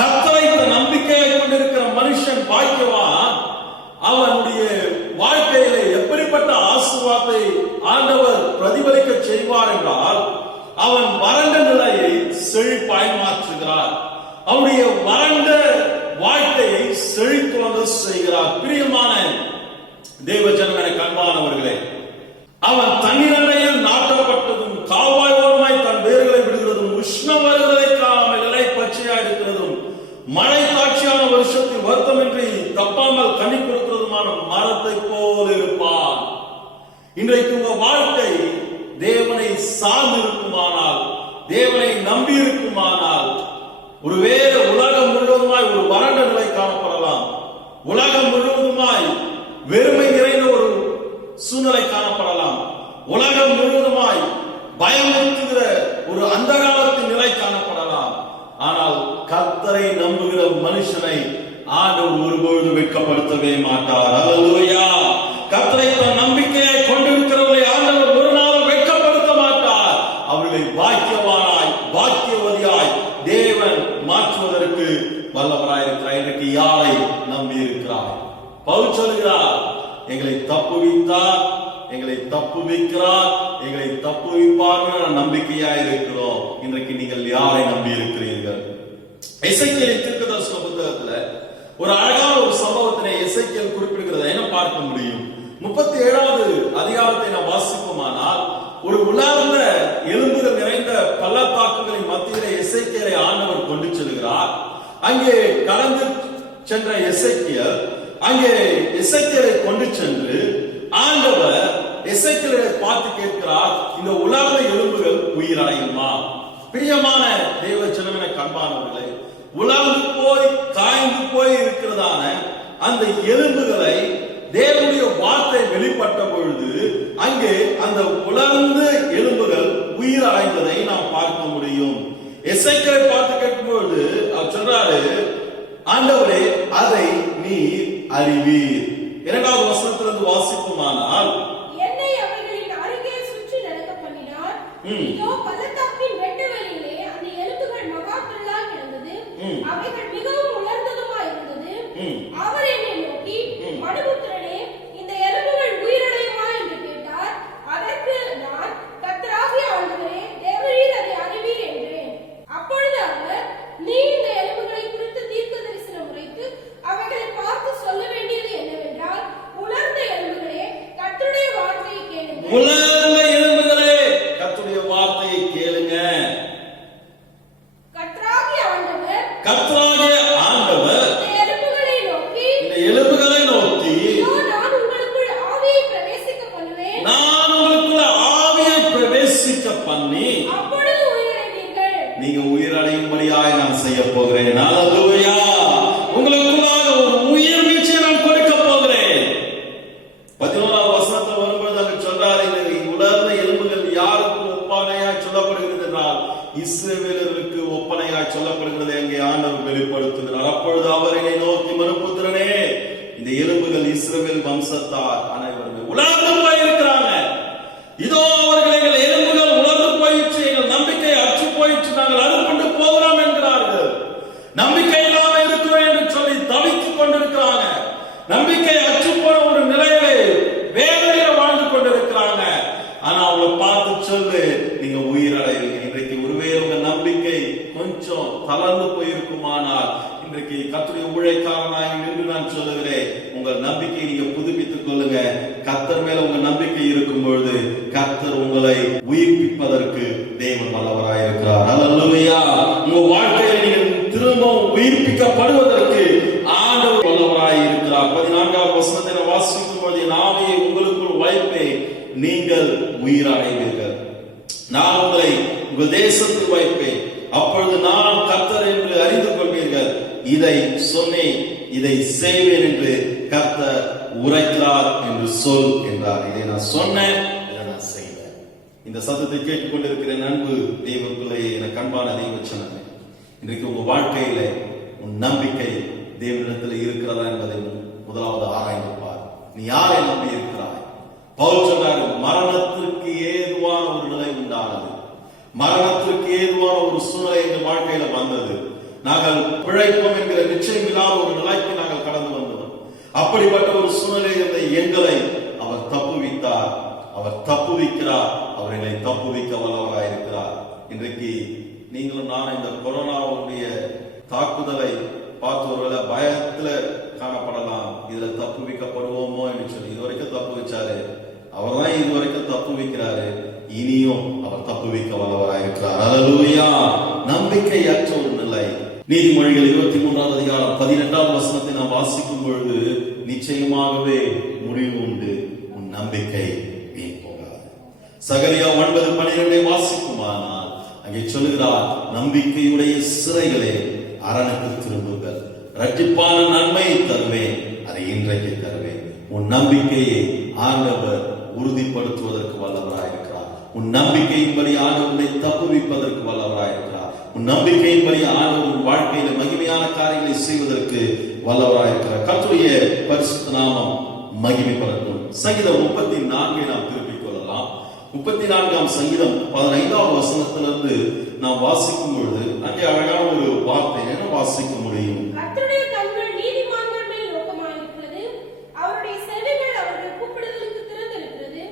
கர்த்தரை நம்பிக்கையை கொண்டிருக்கிற மனுஷன் பாக்கியவான். அவனுடைய வாழ்க்கையில எப்படிப்பட்ட ஆசீர்வாதத்தை ஆண்டவர் பிரதிபலிக்க செய்வார் என்றால், அவன் வறண்ட நிலையை செழிப்பாய் மாற்றுகிறார். அவனுடைய வறண்ட வாழ்க்கையை செழித்துவங்க செய்கிறார். பிரியமான தேவ ஜனமே, கண்பானவர்களே, அவன் தண்ணீரையில் நாட்டப்பட்டதும் கால்வாய் ஓரமாய் தன் வேர்களை விடுகிறதும் உஷ்ணம் வருகிறதை காணாமல் இலை பச்சையா இருக்கிறதும் மழை தாட்சியான வருஷத்தில் வருத்தமின்றி தப்பாமல் கனி கொடுக்கிறதுமான மரத்தை போல் இருப்பான். இன்றைக்கு உங்க வாழ்க்கை தேவனை சார்ந்து இருக்குமானால், தேவனை நம்பி இருக்குமானால், ஒருவேளை உலகம் முழுவதுமாய் ஒரு வறண்ட நிலை காணப்படலாம். உலகம் முழுவதுமாய் வெறுமை நிறைந்த ஒரு சூழ்நிலை காணப்படலாம். உலகம் முழுவதுமாய் பயமுறுத்துகிற ஒரு அந்த காலத்தின் நிலை காணப்படலாம். ஆனால் கர்த்தரை நம்புகிற மனுஷனை ஆண்டவர் ஒருபொழுது வெட்கப்படுத்தவே மாட்டார். அல்லேலூயா. கர்த்தரை தன் நம்பிக்கையை கொண்டிருக்கிறவர்களை ஆண்டவர் ஒரு நாளும் வெட்கப்படுத்த மாட்டார். அவர்களை பாக்கியவானாய் பாக்கியவதியாய் தேவன் மாற்றுவதற்கு வல்லவராயிருக்கிறார். இன்றைக்கு யாரை நம்பி இருக்கிறார்? பவுல் சொல்கிறார், எங்களை தப்புவித்தார், எங்களை தப்புவிக்கிறார், எங்களை தப்புவிப்பார் நம்பிக்கையா இருக்கிறோம். இன்றைக்கு நீங்கள் யாரை நம்பி இருக்கிறீர்கள்? எசேக்கியேல் தீர்க்கதரிசன புத்தகத்துல ஒரு அழகான ஒரு சம்பவத்தினை எசேக்கியேல் குறிப்பிடுகிறத என்ன பார்க்க முடியும்? 37வது அதிகாரத்தை நாம் வாசிப்போமானால், ஒரு உலர்ந்த எலும்புகள் நிறைந்த பள்ளத்தாக்குகளின் மத்தியிலே எசேக்கியேலை ஆண்டவர் கொண்டு செல்கிறார். அங்கே கடந்து சென்ற எசேக்கியேல் அங்கே எசேக்கியேலை கொண்டு சென்று ஆண்டவர் எசேக்கியேலை பார்த்து கேட்கிறார், இந்த உலர்ந்த எலும்புகள் உயிரடையுமா? பிரியமான தேவ ஜனமே, கண்பானவர்களே, உலர்ந்து போய் காய்ந்து போய் இருக்கிறதான அந்த எலும்புகளை தேவனுடைய வார்த்தை வெளிப்பட்ட பொழுது அங்கே அந்த உலர்ந்த எலும்புகள் உயிர் அடைந்ததை நாம் பார்க்க முடியும். எசேக்கியேலை பார்த்து கேட்கும் பொழுது அவர் சொல்றாரு, ஆண்டவரே, அதை நீ அறிவீர். 2வது வசனத்திலிருந்து வாசிப்போமானால், என்னை அவைகளின் அருகே சுற்றி நடக்க பண்ணினார். இதோ பள்ளத்தாக்கின் வெட்டுவெளியிலே அந்த எலும்புகள் மகா திரளாய் கிடந்தது. அவைகள் மிகவும் உலர்ந்ததுமாய் இருந்தது. அவர் என்னை நோக்கி, மனுபுத்திரனே, இந்த எலும்புகள் உயிரடையுமா என்று கேட்டார். அதற்கு நான், கர்த்தராகிய ஆண்டவரே, தேவரீர் அதை அறிவீர் என்றேன். அப்பொழுது அவர், நீ இந்த எலும்புகளை குறித்து தீர்க்க தரிசனம் உரைத்து அவைகளை பார்த்து சொல்ல வேண்டியது என்னவென்றால், உலர்ந்த எலும்புகளே, கர்த்தருடைய வார்த்தையை கேளுங்கள். உலர்ந்த எலும்புகளே, கர்த்தருடைய வார்த்தையை கேளுங்க. கர்த்தராகிய ஆண்டவர் இந்த எலும்புகளை நோக்கி, இதோ நான் உங்களுக்குள் ஆவியை பிரவேசிக்க பண்ணுவேன். நான் உங்களுக்குள்ள ஆவியை பிரவேசிக்க பண்ணி அப்பொழுது உயிரடைவீர்கள். நீங்க உயிரடையும்படியாய் நான் செய்ய போகிறேன். அல்லேலூயா. உங்களுக்குள்ளாக ஒரு உயிர் வீழ்ச்சியை நான் கொடுக்க போகிறேன். 11வது வசனத்தில் வரும்போது அங்கு சொல்றாரு, இந்த உலர்ந்த எலும்புகள் யாருக்கு ஒப்பானையா சொல்லப்படுகிறது என்றால், இஸ்ரவேலருக்கு ஒப்பனையாய் சொல்லப்படுகிறது அங்கே ஆண்டவர் வெளிப்படுத்துகிறார். அப்பொழுது அவர் என்னை நோக்கி, மனுபுத்திரனே, இந்த எலும்புகள் இஸ்ரவேல் வம்சத்தார் அனைவருமே உலர்ந்து போயிருக்கிறாங்க. இதோ அவர்கள் எலும்புகள் உலர்ந்து போயிடுச்சு, எங்கள் நம்பிக்கை அற்று போயிடுச்சு, நாங்கள் அறுப்புண்டு போகிறோம் என்கிறார்கள். நம்பிக்கை இல்லாம இருக்கிறோம் என்று சொல்லி தவித்துக் கொண்டிருக்கிறாங்க. நம்பிக்கை அற்று போன ஒரு நிலையிலே வேதனையில வாழ்ந்து கொண்டிருக்கிறாங்க. ஆனா அவங்களை பார்த்து சொல்லு, நீங்க உயிரடைவீங்க. இன்றைக்கு ஒருவேளை உங்க நம்பிக்கை கொஞ்சம் தளர்ந்து போயிருக்குமானால் இன்றைக்கு கர்த்தருடைய ஊழியக்காரனாய் நின்று நான் சொல்லுகிறேன், உங்கள் நம்பிக்கையை நீங்க புதுப்பித்துக் கொள்ளுங்க. கர்த்தர் மேல உங்க நம்பிக்கை இருக்கும் பொழுது கர்த்தர் உங்களை உயிர்ப்பிப்பதற்கு தேவன் வல்லவராய் இருக்கிறார். அல்லேலூயா. உங்க வாழ்க்கையில நீங்கள் திரும்பவும் உயிர்ப்பிக்கப்படுவதற்கு ஆண்டவர் வல்லவராய் இருக்கிறார். 14வது வசனத்தை வாசிக்கும் போது, நாமே உங்களுக்குள் வைப்பேன், நீங்கள் உயிரடைவீர்கள். நான் உங்களை உங்கள் தேசத்தில் வைப்பேன், அப்பொழுது நான் கர்த்தர் என்று அறிந்து கொள்வீர்கள். இதை சொன்னேன், இதை செய்வேன் என்று கர்த்தர் உரைக்கிறார் என்று சொல் என்றார். இதை நான் சொன்னேன், இதை நான் செய்வேன். இந்த சத்தத்தை கேட்டுக்கொண்டிருக்கிற அன்பு தெய்வ பிள்ளையே, எனக்கு அன்பான தெய்வ ஜனமே, இன்றைக்கு உங்க வாழ்க்கையில உன் நம்பிக்கை தேவனிடத்தில் இருக்கிறதா என்பதை முதலாவது ஆராய்ந்து பார். நீ யாரை நம்பி இருக்கிறாய்? பவுல் சொன்னார், மரணத்திற்கு ஏதுவான ஒரு நிலை உண்டானது, மரணத்திற்கு ஏதுவான ஒரு சூழ்நிலை எங்கள் வாழ்க்கையில வந்தது. நாங்கள் பிழைப்போம் என்கிற நிச்சயம் இல்லாத ஒரு நிலைக்கு நாங்கள் கடந்து வந்தோம். அப்படிப்பட்ட ஒரு சூழ்நிலையை எங்களை அவர் தப்புவித்தார், அவர் தப்புவிக்கிறார், அவர் எங்களை தப்புவிக்க வல்லவராய் இருக்கிறார். இன்றைக்கு நீங்களும் நான் இந்த கொரோனாவுடைய தாக்குதலை பார்த்து ஒருவேளை பயத்துல காணப்படலாம். இதுல தப்புவிக்கப்படுவோமோ என்று சொல்லி இதுவரைக்கும் தப்பு வச்சாரு, அவர் தான் இதுவரைக்கும் தப்பு வைக்கிறாரு, இனியும் அவர் தப்பு வைக்க வல்லவராய் இருக்கிறார். அல்லேலூயா. நம்பிக்கையற்ற ஒரு நிலை. நீதிமொழிகள் 23வது அதிகாரம் 18வது வசனத்தை நாம் வாசிக்கும் பொழுது, நிச்சயமாகவே முடிவு உண்டு, உன் நம்பிக்கை வீண் போகாது. சகரியா 9:12 வாசிக்குமானால் அங்கே சொல்லுகிறார், நம்பிக்கையுடைய சிறைகளே அரணுக்கு திரும்புங்கள், இரட்டிப்பான நன்மையை தருவேன், அதை இன்றைக்கு தருவேன். உன் நம்பிக்கையை ஆண்டவர் உறுதிப்படுத்துவதற்கு வல்லவராயிருக்கிறார். உன் நம்பிக்கையின்படி ஆண்டவரை தப்புவிப்பதற்கு வல்லவராயிருக்கிறார். உன் நம்பிக்கையின்படி ஆண்டவர் வாழ்க்கையில மகிமையான காரியங்களை செய்வதற்கு வல்லவராயிருக்கிறார். கர்த்தருடைய பரிசுத்த நாமம் மகிமைப்படட்டும். சங்கீதம் 34 நாம் திருப்பிக் கொள்ளலாம். 34ஆம் சங்கீதம் 15வது வசனத்திலிருந்து நாம் வாசிக்கும் பொழுது அங்கே அழகான ஒரு வார்த்தை என்ன வாசிக்க முடியும்? கர்த்தருடைய கண்கள் நீதிமான்கள் மேல் நோக்கமாயிருக்கிறது, அவருடைய செவிகள் அவர்கள் கூப்பிடுதலுக்கு திறந்திருக்கிறது.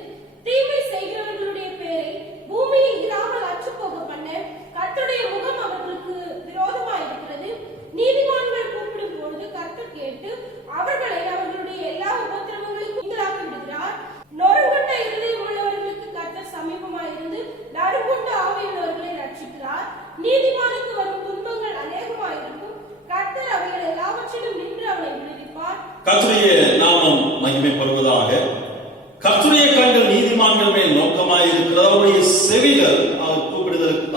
தீமை செய்கிறவர்களுடைய பேரை பூமியில் இராமல் அற்றுப்போக பண்ண கர்த்தருடைய முகம் அவர்களுக்கு விரோதமாயிருக்கிறது. நீதிமான்கள் கூப்பிடும் பொழுது கர்த்தர் கேட்டு அவர்களை அவர்களுடைய எல்லா உபத்திரவங்களுக்கும் நீங்களாக்கி விடுகிறார். நொறுங்குண்ட இருதயம் உள்ளவர்களுக்கு கர்த்தர் சமீபமாயிருந்து நறுங்குண்ட ஆவியுள்ளவர்களை ரட்சிக்கிறார். நீதிமானுக்கு வரும் துன்பங்கள் அநேகமாயிருக்கும், கர்த்தர் அவைகள் எல்லாவற்றிலும் நின்று அவனை விடுவிப்பார். கர்த்தருடைய நாமம் மகிமைப்படுவதாக. கர்த்தருடைய கண்கள் நீதிமான்கள் மேல் நோக்கமாயிருக்கிறது, அவருடைய செவிகள்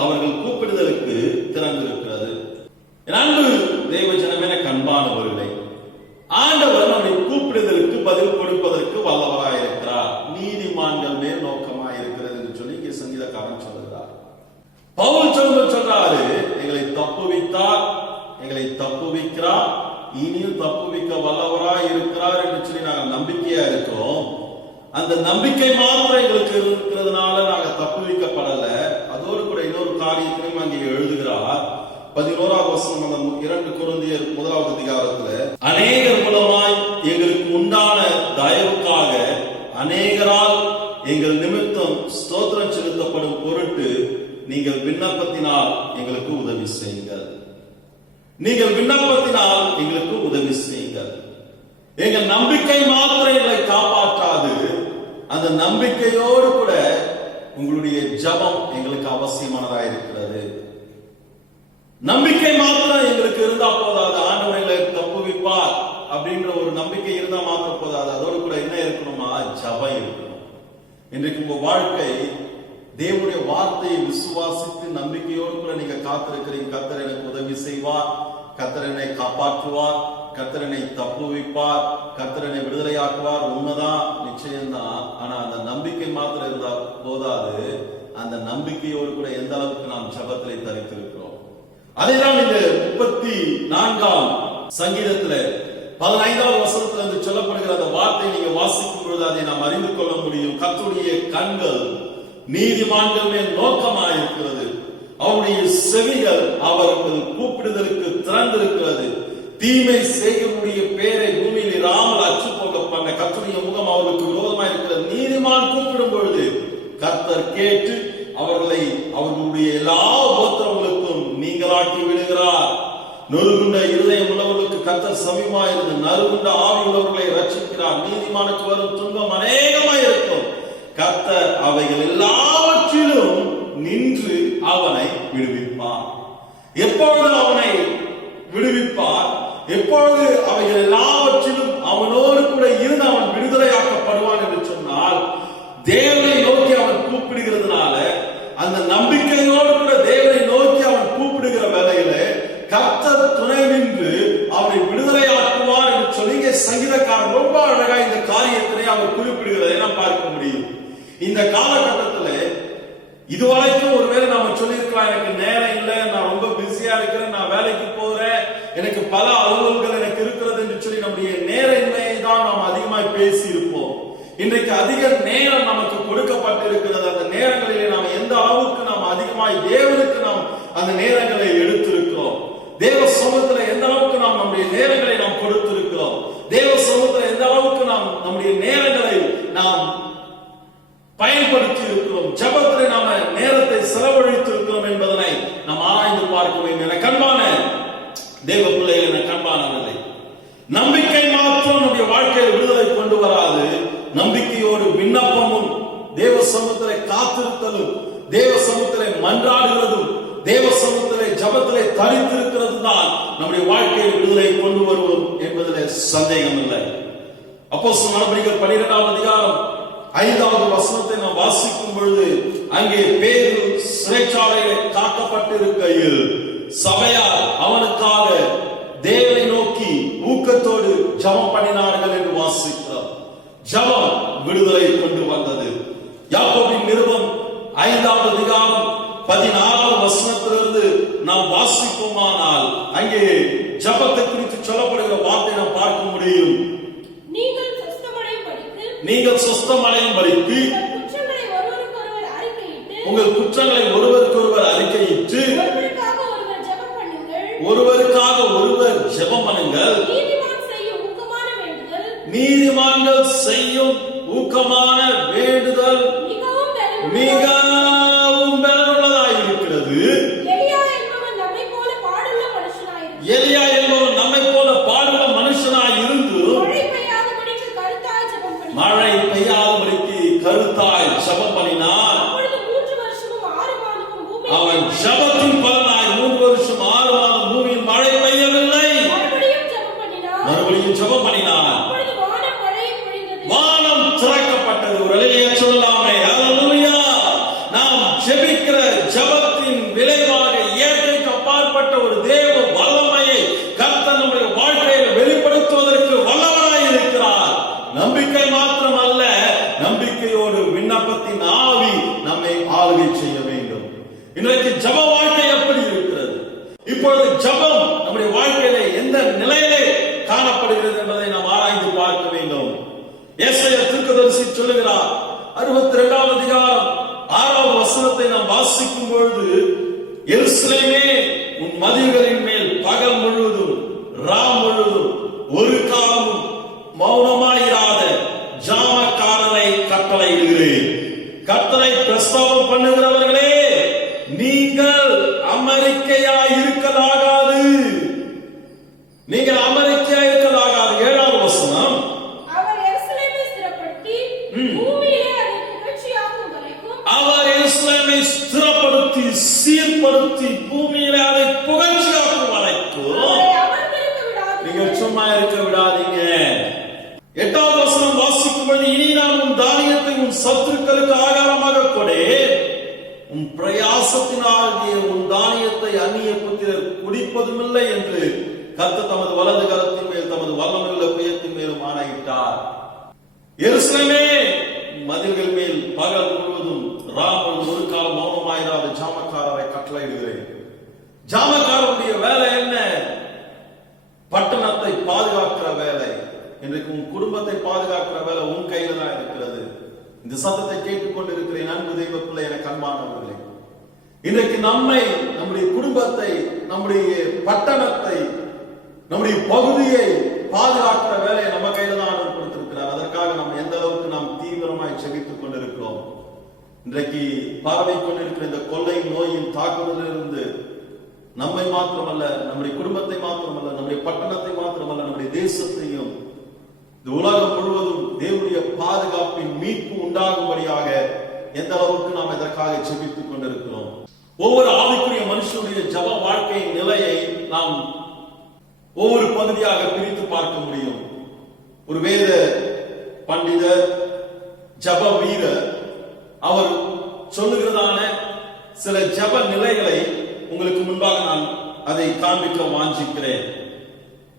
அவர்கள் கூப்பிடுதலுக்கு திறந்திருக்கிறது. அன்பு தேவ ஜனமே, அன்பானவர்களே, ஆண்டவர் நம்மை கூப்பிடுதலுக்கு பதில் கொடுப்பதற்கு வல்லவராயிருக்கிறார். நீதிமான்கள் மேல் நோக்கமாயிருக்கிறது என்று சொல்லி இங்கே சங்கீதக்காரன் சொல்லுகிறார். பவுல் சொல்றாரு, எங்களை தப்புவித்தார், எங்களை தப்புவிக்கிறார், இனியும் தப்புவிக்க வல்லவராய் இருக்கிறார் என்று சொல்லி நாங்கள் நம்பிக்கையா இருக்கிறோம். அந்த நம்பிக்கை மாத்திரம் எங்களுக்கு இருக்கிறதுனால நாங்கள் தப்புவிக்கப்படல. அதோடு கூட இன்னொரு காரியத்தையும் அங்கே எழுதுகிறார். 11வது வசனம் 2 கொரிந்தியர் 1வது அதிகாரத்துல, அநேகர் மூலமாய் எங்களுக்கு உண்டான தயவுக்காக அநேகரால் எங்கள் நிமித்தம் ஸ்தோத்திரம் செலுத்தப்படும் பொருட்டு நீங்கள் விண்ணப்பத்தினால் எங்களுக்கு உதவி செய்யுங்கள். நீங்கள் விண்ணப்பத்தினால் எங்களுக்கு உதவி செய்யுங்கள். எங்கள் நம்பிக்கை மாத்திரம் எங்களை காப்பாற்றாது, அந்த நம்பிக்கையோடு கூட உங்களுடைய ஜபம் எங்களுக்கு அவசியமானதா இருக்கிறது. நம்பிக்கை மாத்திரம் எங்களுக்கு இருந்தா போதாது, ஆண்டவரை தப்புவிப்பார் அப்படின்ற ஒரு நம்பிக்கை இருந்தா மாத்திரம் போதாது, அதோடு கூட என்ன இருக்கணுமா? ஜபம் இருக்கணும். இன்றைக்கு உங்க வாழ்க்கை தேவனுடைய வார்த்தையை விசுவாசித்து நம்பிக்கையோடு கூட நீங்க காத்திருக்கிறீங்க. கர்த்தர் எனக்கு உதவி செய்வார், கர்த்தர் என்னை காப்பாற்றுவார், கர்த்தர் என்னை தப்புவிப்பார், கர்த்தர் என்னை விடுதலையாக்குவார். உண்மைதான், நிச்சயம்தான். ஆனா அந்த நம்பிக்கை மாத்திரம் இருந்தா போதாது, அந்த நம்பிக்கையோடு கூட எந்த அளவுக்கு நாம் ஜெபத்திலே தரித்திருக்கிறோம். அதைதான் இந்த 34ஆம் சங்கீதத்துல 15வது வசனத்துல இருந்து சொல்லப்படுகிற அந்த வார்த்தை நீங்க வாசிக்கும் பொழுது அதை நாம் அறிந்து கொள்ள முடியும். கர்த்தருடைய கண்கள் நீதிமான்கள் மேல் நோக்கமாயிருக்கிறது, அவருடைய செவிகள் அவர்கள் கூப்பிடுதலுக்கு திறந்திருக்கிறது. தீமை செய்யக்கூடிய பேரை பூமியில் இராமல் அச்சு போக பண்ண கர்த்தருடைய முகம் அவர்களுக்கு விரோதமாக இருக்கிறது. நீதிமான் கூப்பிடும் பொழுது கர்த்தர் கேட்டு அவர்களை அவர்களுடைய எல்லா உபத்திரவங்களுக்கும் நீங்களாக்கி விடுகிறார். நொறுகுண்ட இருதயம் உள்ளவர்களுக்கு கர்த்தர் சமீபமாயிருந்து நறுகுண்ட ஆவி உள்ளவர்களை ரட்சிக்கிறார். நீதிமானுக்கு வரும் துன்பம் அநேகமாய் இருக்கும், கர்த்தர் அவைகள் எல்லாவற்றிலும் நின்று அவனை விடுவிப்பார். எப்பொழுது அவனை விடுவிப்பார்? எப்பொழுது அவைகள் எல்லாவற்றிலும் அவனோடு கூட இருந்து அவன் விடுதலையாக்கப்படுவான் என்று சொன்னால், தேவனை நோக்கி அவன் கூப்பிடுகிறதுனால, அந்த நம்பிக்கையோடு கூட தேவனை நோக்கி அவன் கூப்பிடுகிற வேளையில கர்த்தர் துணை நின்று அவனை விடுதலையாக்குவார் என்று சொல்லி சங்கீதக்காரன் ரொம்ப அழகா இந்த காரியத்தினை அவர் குறிப்பிடுகிறதை நாம் பார்க்க முடியும். இந்த காலகட்டத்தில் இதுவரைக்கும் ஒருவேளை நாம சொல்லியிருக்கலாம், எனக்கு நேரம் இல்லை, நான் ரொம்ப பிஸியா இருக்கிறேன், நான் வேலைக்கு போறேன், எனக்கு பல அலுவல்கள் எனக்கு இருக்கிறது என்று சொல்லி நம்முடைய நேரமின்மையை தான் நாம் அதிகமாய் பேசி இருப்போம். இன்றைக்கு அதிக நேரம் நமக்கு கொடுக்கப்பட்டிருக்கிறது. அந்த நேரங்களிலே நாம் எந்த அளவுக்கு நாம் அதிகமாய் தேவனுக்கு நாம் அந்த நேரங்களை எடுத்திருக்கிறோம், தேவ சமூகத்துல எந்த அளவுக்கு நாம் நம்முடைய நேரங்களை நாம் கொடுத்திருக்கிறோம், தேவ சமூகத்துல எந்த அளவுக்கு நாம் நம்முடைய நேரங்களை நாம் பயன்படுத்தி இருக்கிறோம், ஜெபத்திலே நாம நேரத்தை செலவழித்து இருக்கிறோம் என்பதனை நாம் ஆராய்ந்து பார்க்க வேண்டும். என கண்பான தேவ பிள்ளைகள், என கண்பானவர்களே, நம்பிக்கை மாத்திரம் நம்முடைய வாழ்க்கையில் விடுதலை கொண்டு வராது. நம்பிக்கையோடு விண்ணப்பமும் தேவ சமூகத்திலே காத்திருத்தலும் தேவ சமூகத்திலே மன்றாடுகிறதும் தேவ சமூகத்திலே ஜெபத்திலே தரித்திருக்கிறது தான் நம்முடைய வாழ்க்கையில் விடுதலை கொண்டு வருவோம் என்பதிலே சந்தேகம் இல்லை. அப்போஸ்தலர் நடபடிகள் 12ஆம் அதிகாரம் 5வது வசனத்தை நாம் வாசிக்கும் பொழுது, அங்கே பேதுரு சிறைச்சாலையிலே காக்கப்பட்டிருக்கையில் சபையார் அவனுக்காக தேவனை நோக்கி ஊக்கத்தோடு ஜெபம் பண்ணினார்கள் என்று வாசிக்கிறோம். ஜெபம் விடுதலை கொண்டு வந்தது. யாக்கோபின் நிருபம் 5வது அதிகாரம் 16வது வசனத்திலிருந்து நாம் வாசிப்போமானால் அங்கே ஜெபத்தை குறித்து சொல்லப்படுகிற வார்த்தை நாம் பார்க்க முடியும். நீங்கள் சொஸ்தமடையும்படிக்கு உங்கள் குற்றங்களை ஒருவருக்கொருவர் அறிக்கையிட்டு ஒருவருக்காக ஒருவர் ஜெபம் பண்ணுங்கள். நீதிமான்கள் செய்யும் ஊக்கமான வேண்டுதல் மிகவும் பலனுள்ளதாக இருக்கிறது. எலியா என்பவன் நம்மை போல பாடுள்ள பாடுள்ள மனுஷனாய் இருந்து மழை பெய்யாதபடிக்கு கருத்தாய் ஜெபம் பண்ணினான். அவன் ஜெபத்தின் பலனாய் 3 வருஷம் 6 மாதம் பூமியில் மழை பெய்யவில்லை. மறுபடியும் ஜெபம் பண்ணினான். வானம் திறக்கப்பட்டது. ஒரு அல்லேலூயா சொல்லலாமே. அல்லேலூயா. நாம் ஜெபிக்கிற ஜெபத்தின் விளைவாக இயற்கைக்கு அப்பாற்பட்ட ஒரு தேவ வல்லமையை கர்த்தர் நம்முடைய வாழ்க்கையில் வெளிப்படுத்துவதற்கு வல்லவராய் இருக்கிறார். நம்பிக்கை மாத்திரம் அல்ல, நம்பிக்கையோடு விண்ணப்பத்தின் ஆவி நம்மை ஆளுகை செய்ய வேண்டும். இன்றைக்கு ஜெப வாழ்க்கை எப்படி இருக்கிறது? இப்பொழுது ஜெபம் நம்முடைய வாழ்க்கையில எந்த நிலையிலே காணப்படுகிறது என்பதை நாம் ஆராய்ந்து பார்க்க வேண்டும். ஏசாயா தீர்க்கதரிசி சொல்லுகிறார், 62வது அதிகாரம் 6வது வசனத்தை நாம் வாசிக்கும் பொழுது, எருசலேமே உன் மதில்களின் மேல் பகல் முழுவதும் ராம் முழுவதும் ஒரு காலமும் மௌனமாயிராத ஜாமக்காரனை கட்டளையிடுகிறேன். கர்த்தரை பிரஸ்தாபம் பண்ணுகிறவர்களே, நீங்கள் அமெரிக்கையாய் இருக்கலாகாது. நீங்கள் அமெரிக்கையாய் இருக்கலாகாது. 7வது வசனம், அவர் எருசலேமை ஸ்திரப்படுத்தி சீர்படுத்தி பூமியிலே அதை புகழ்ச்சியாக்கும் வரைக்கும் நீங்கள் சும்மா இருக்க விடாதீங்க. 8வது வசனம் வாசிக்கும் பொழுது, இனி நான் உன் தானியத்தை உன் சத்துருக்களுக்கு ஆகாரமாக கொடேன், உன் பிரயாசத்தினாகிய உன் தானியத்தை அந்நிய புத்திரர் குடிப்பதும் இல்லை என்று கர்த்தர் தமது வலது கரத்தின் மேல் தமது வல்லமையுள்ள புயத்தின் மேலும் ஆணையிட்டார். எருசலேமே மதில்கள் மேல் பகல் முழுவதும் ராமன் ஒரு காலம் மௌனமாயிராத ஜாமக்காரரை கட்டளையிடுகிறேன். ஜாமக்காரருடைய வேலை என்ன? பட்டணத்தை பாதுகாக்கிற வேலை. இன்றைக்கு உன் குடும்பத்தை பாதுகாக்கிற வேலை உன் கையில தான் இருக்கிறது. இந்த சத்தத்தை கேட்டுக்கொண்டிருக்கிறேன் அன்பு தெய்வ பிள்ளை, எனக்கு அன்பானவர்களே. இன்றைக்கு நம்மை, நம்முடைய குடும்பத்தை, நம்முடைய பட்டணத்தை, நம்முடைய பகுதியை பாதுகாக்கிற வேலையை நம்ம கையில தான் ஆண்டவர் கொடுத்திருக்கிறார். அதற்காக நம்ம எந்த அளவுக்கு நாம் தீவிரமாய் செபித்துக் கொண்டிருக்கிறோம். இன்றைக்கு பார்வை கொண்டிருக்கிற இந்த கொள்ளை நோயின் தாக்குதலிலிருந்து நம்மை மாத்திரமல்ல, நம்முடைய குடும்பத்தை மாத்திரமல்ல, நம்முடைய பட்டணத்தை மாத்திரமல்ல, நம்முடைய தேசத்தையும், இந்த உலகம் முழுவதும் தேவனுடைய பாதுகாப்பின் மீட்பு உண்டாகும்படியாக எந்த அளவுக்கு நாம் இதற்காக செபித்துக் கொண்டிருக்கிறோம். ஒவ்வொரு ஆவிக்குரிய மனுஷனுடைய ஜப வாழ்க்கையின் நிலையை நாம் ஒவ்வொரு பகுதியாக பிரித்து பார்க்க முடியும். ஒரு வேத பண்டிதர், ஜப வீரர், அவர் சொல்லுகிறதான சில ஜப நிலைகளை உங்களுக்கு முன்பாக நான் அதை காண்பிக்க வாஞ்சிக்கிறேன்.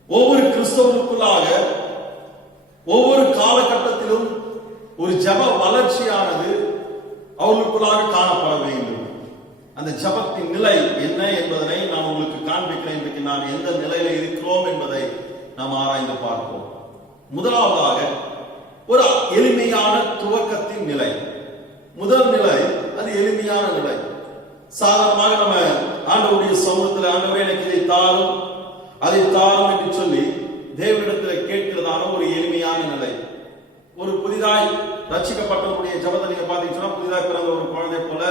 ஒவ்வொரு கிறிஸ்தவருக்குள்ளாக ஒவ்வொரு காலகட்டத்திலும் ஒரு ஜப வளர்ச்சியானது அவர்களுக்குள்ளாக காணப்பட வேண்டும். அந்த ஜபத்தின் நிலை என்ன என்பதனை நான் உங்களுக்கு காண்பிக்கிறேன். இன்றைக்கு நான் எந்த நிலையில இருக்கிறோம் என்பதை நாம் ஆராய்ந்து பார்ப்போம். முதலாவதாக ஒரு எளிமையான துவக்கத்தின் நிலை. முதல் நிலை அது எளிமையான நிலை. சாதாரணமாக நம்ம ஆண்டவருடைய சமூகத்தில் ஆண்டவரே எனக்கு இதை தாரும் அதை தாரும் என்று சொல்லி தேவனிடத்தில் கேட்கிறதான ஒரு எளிமையான நிலை. ஒரு புதிதாய் ரட்சிக்கப்பட்டவருடைய ஜபத்தை நீங்க பாத்தீங்கன்னா, புதிதாக பிறந்த ஒரு குழந்தை போல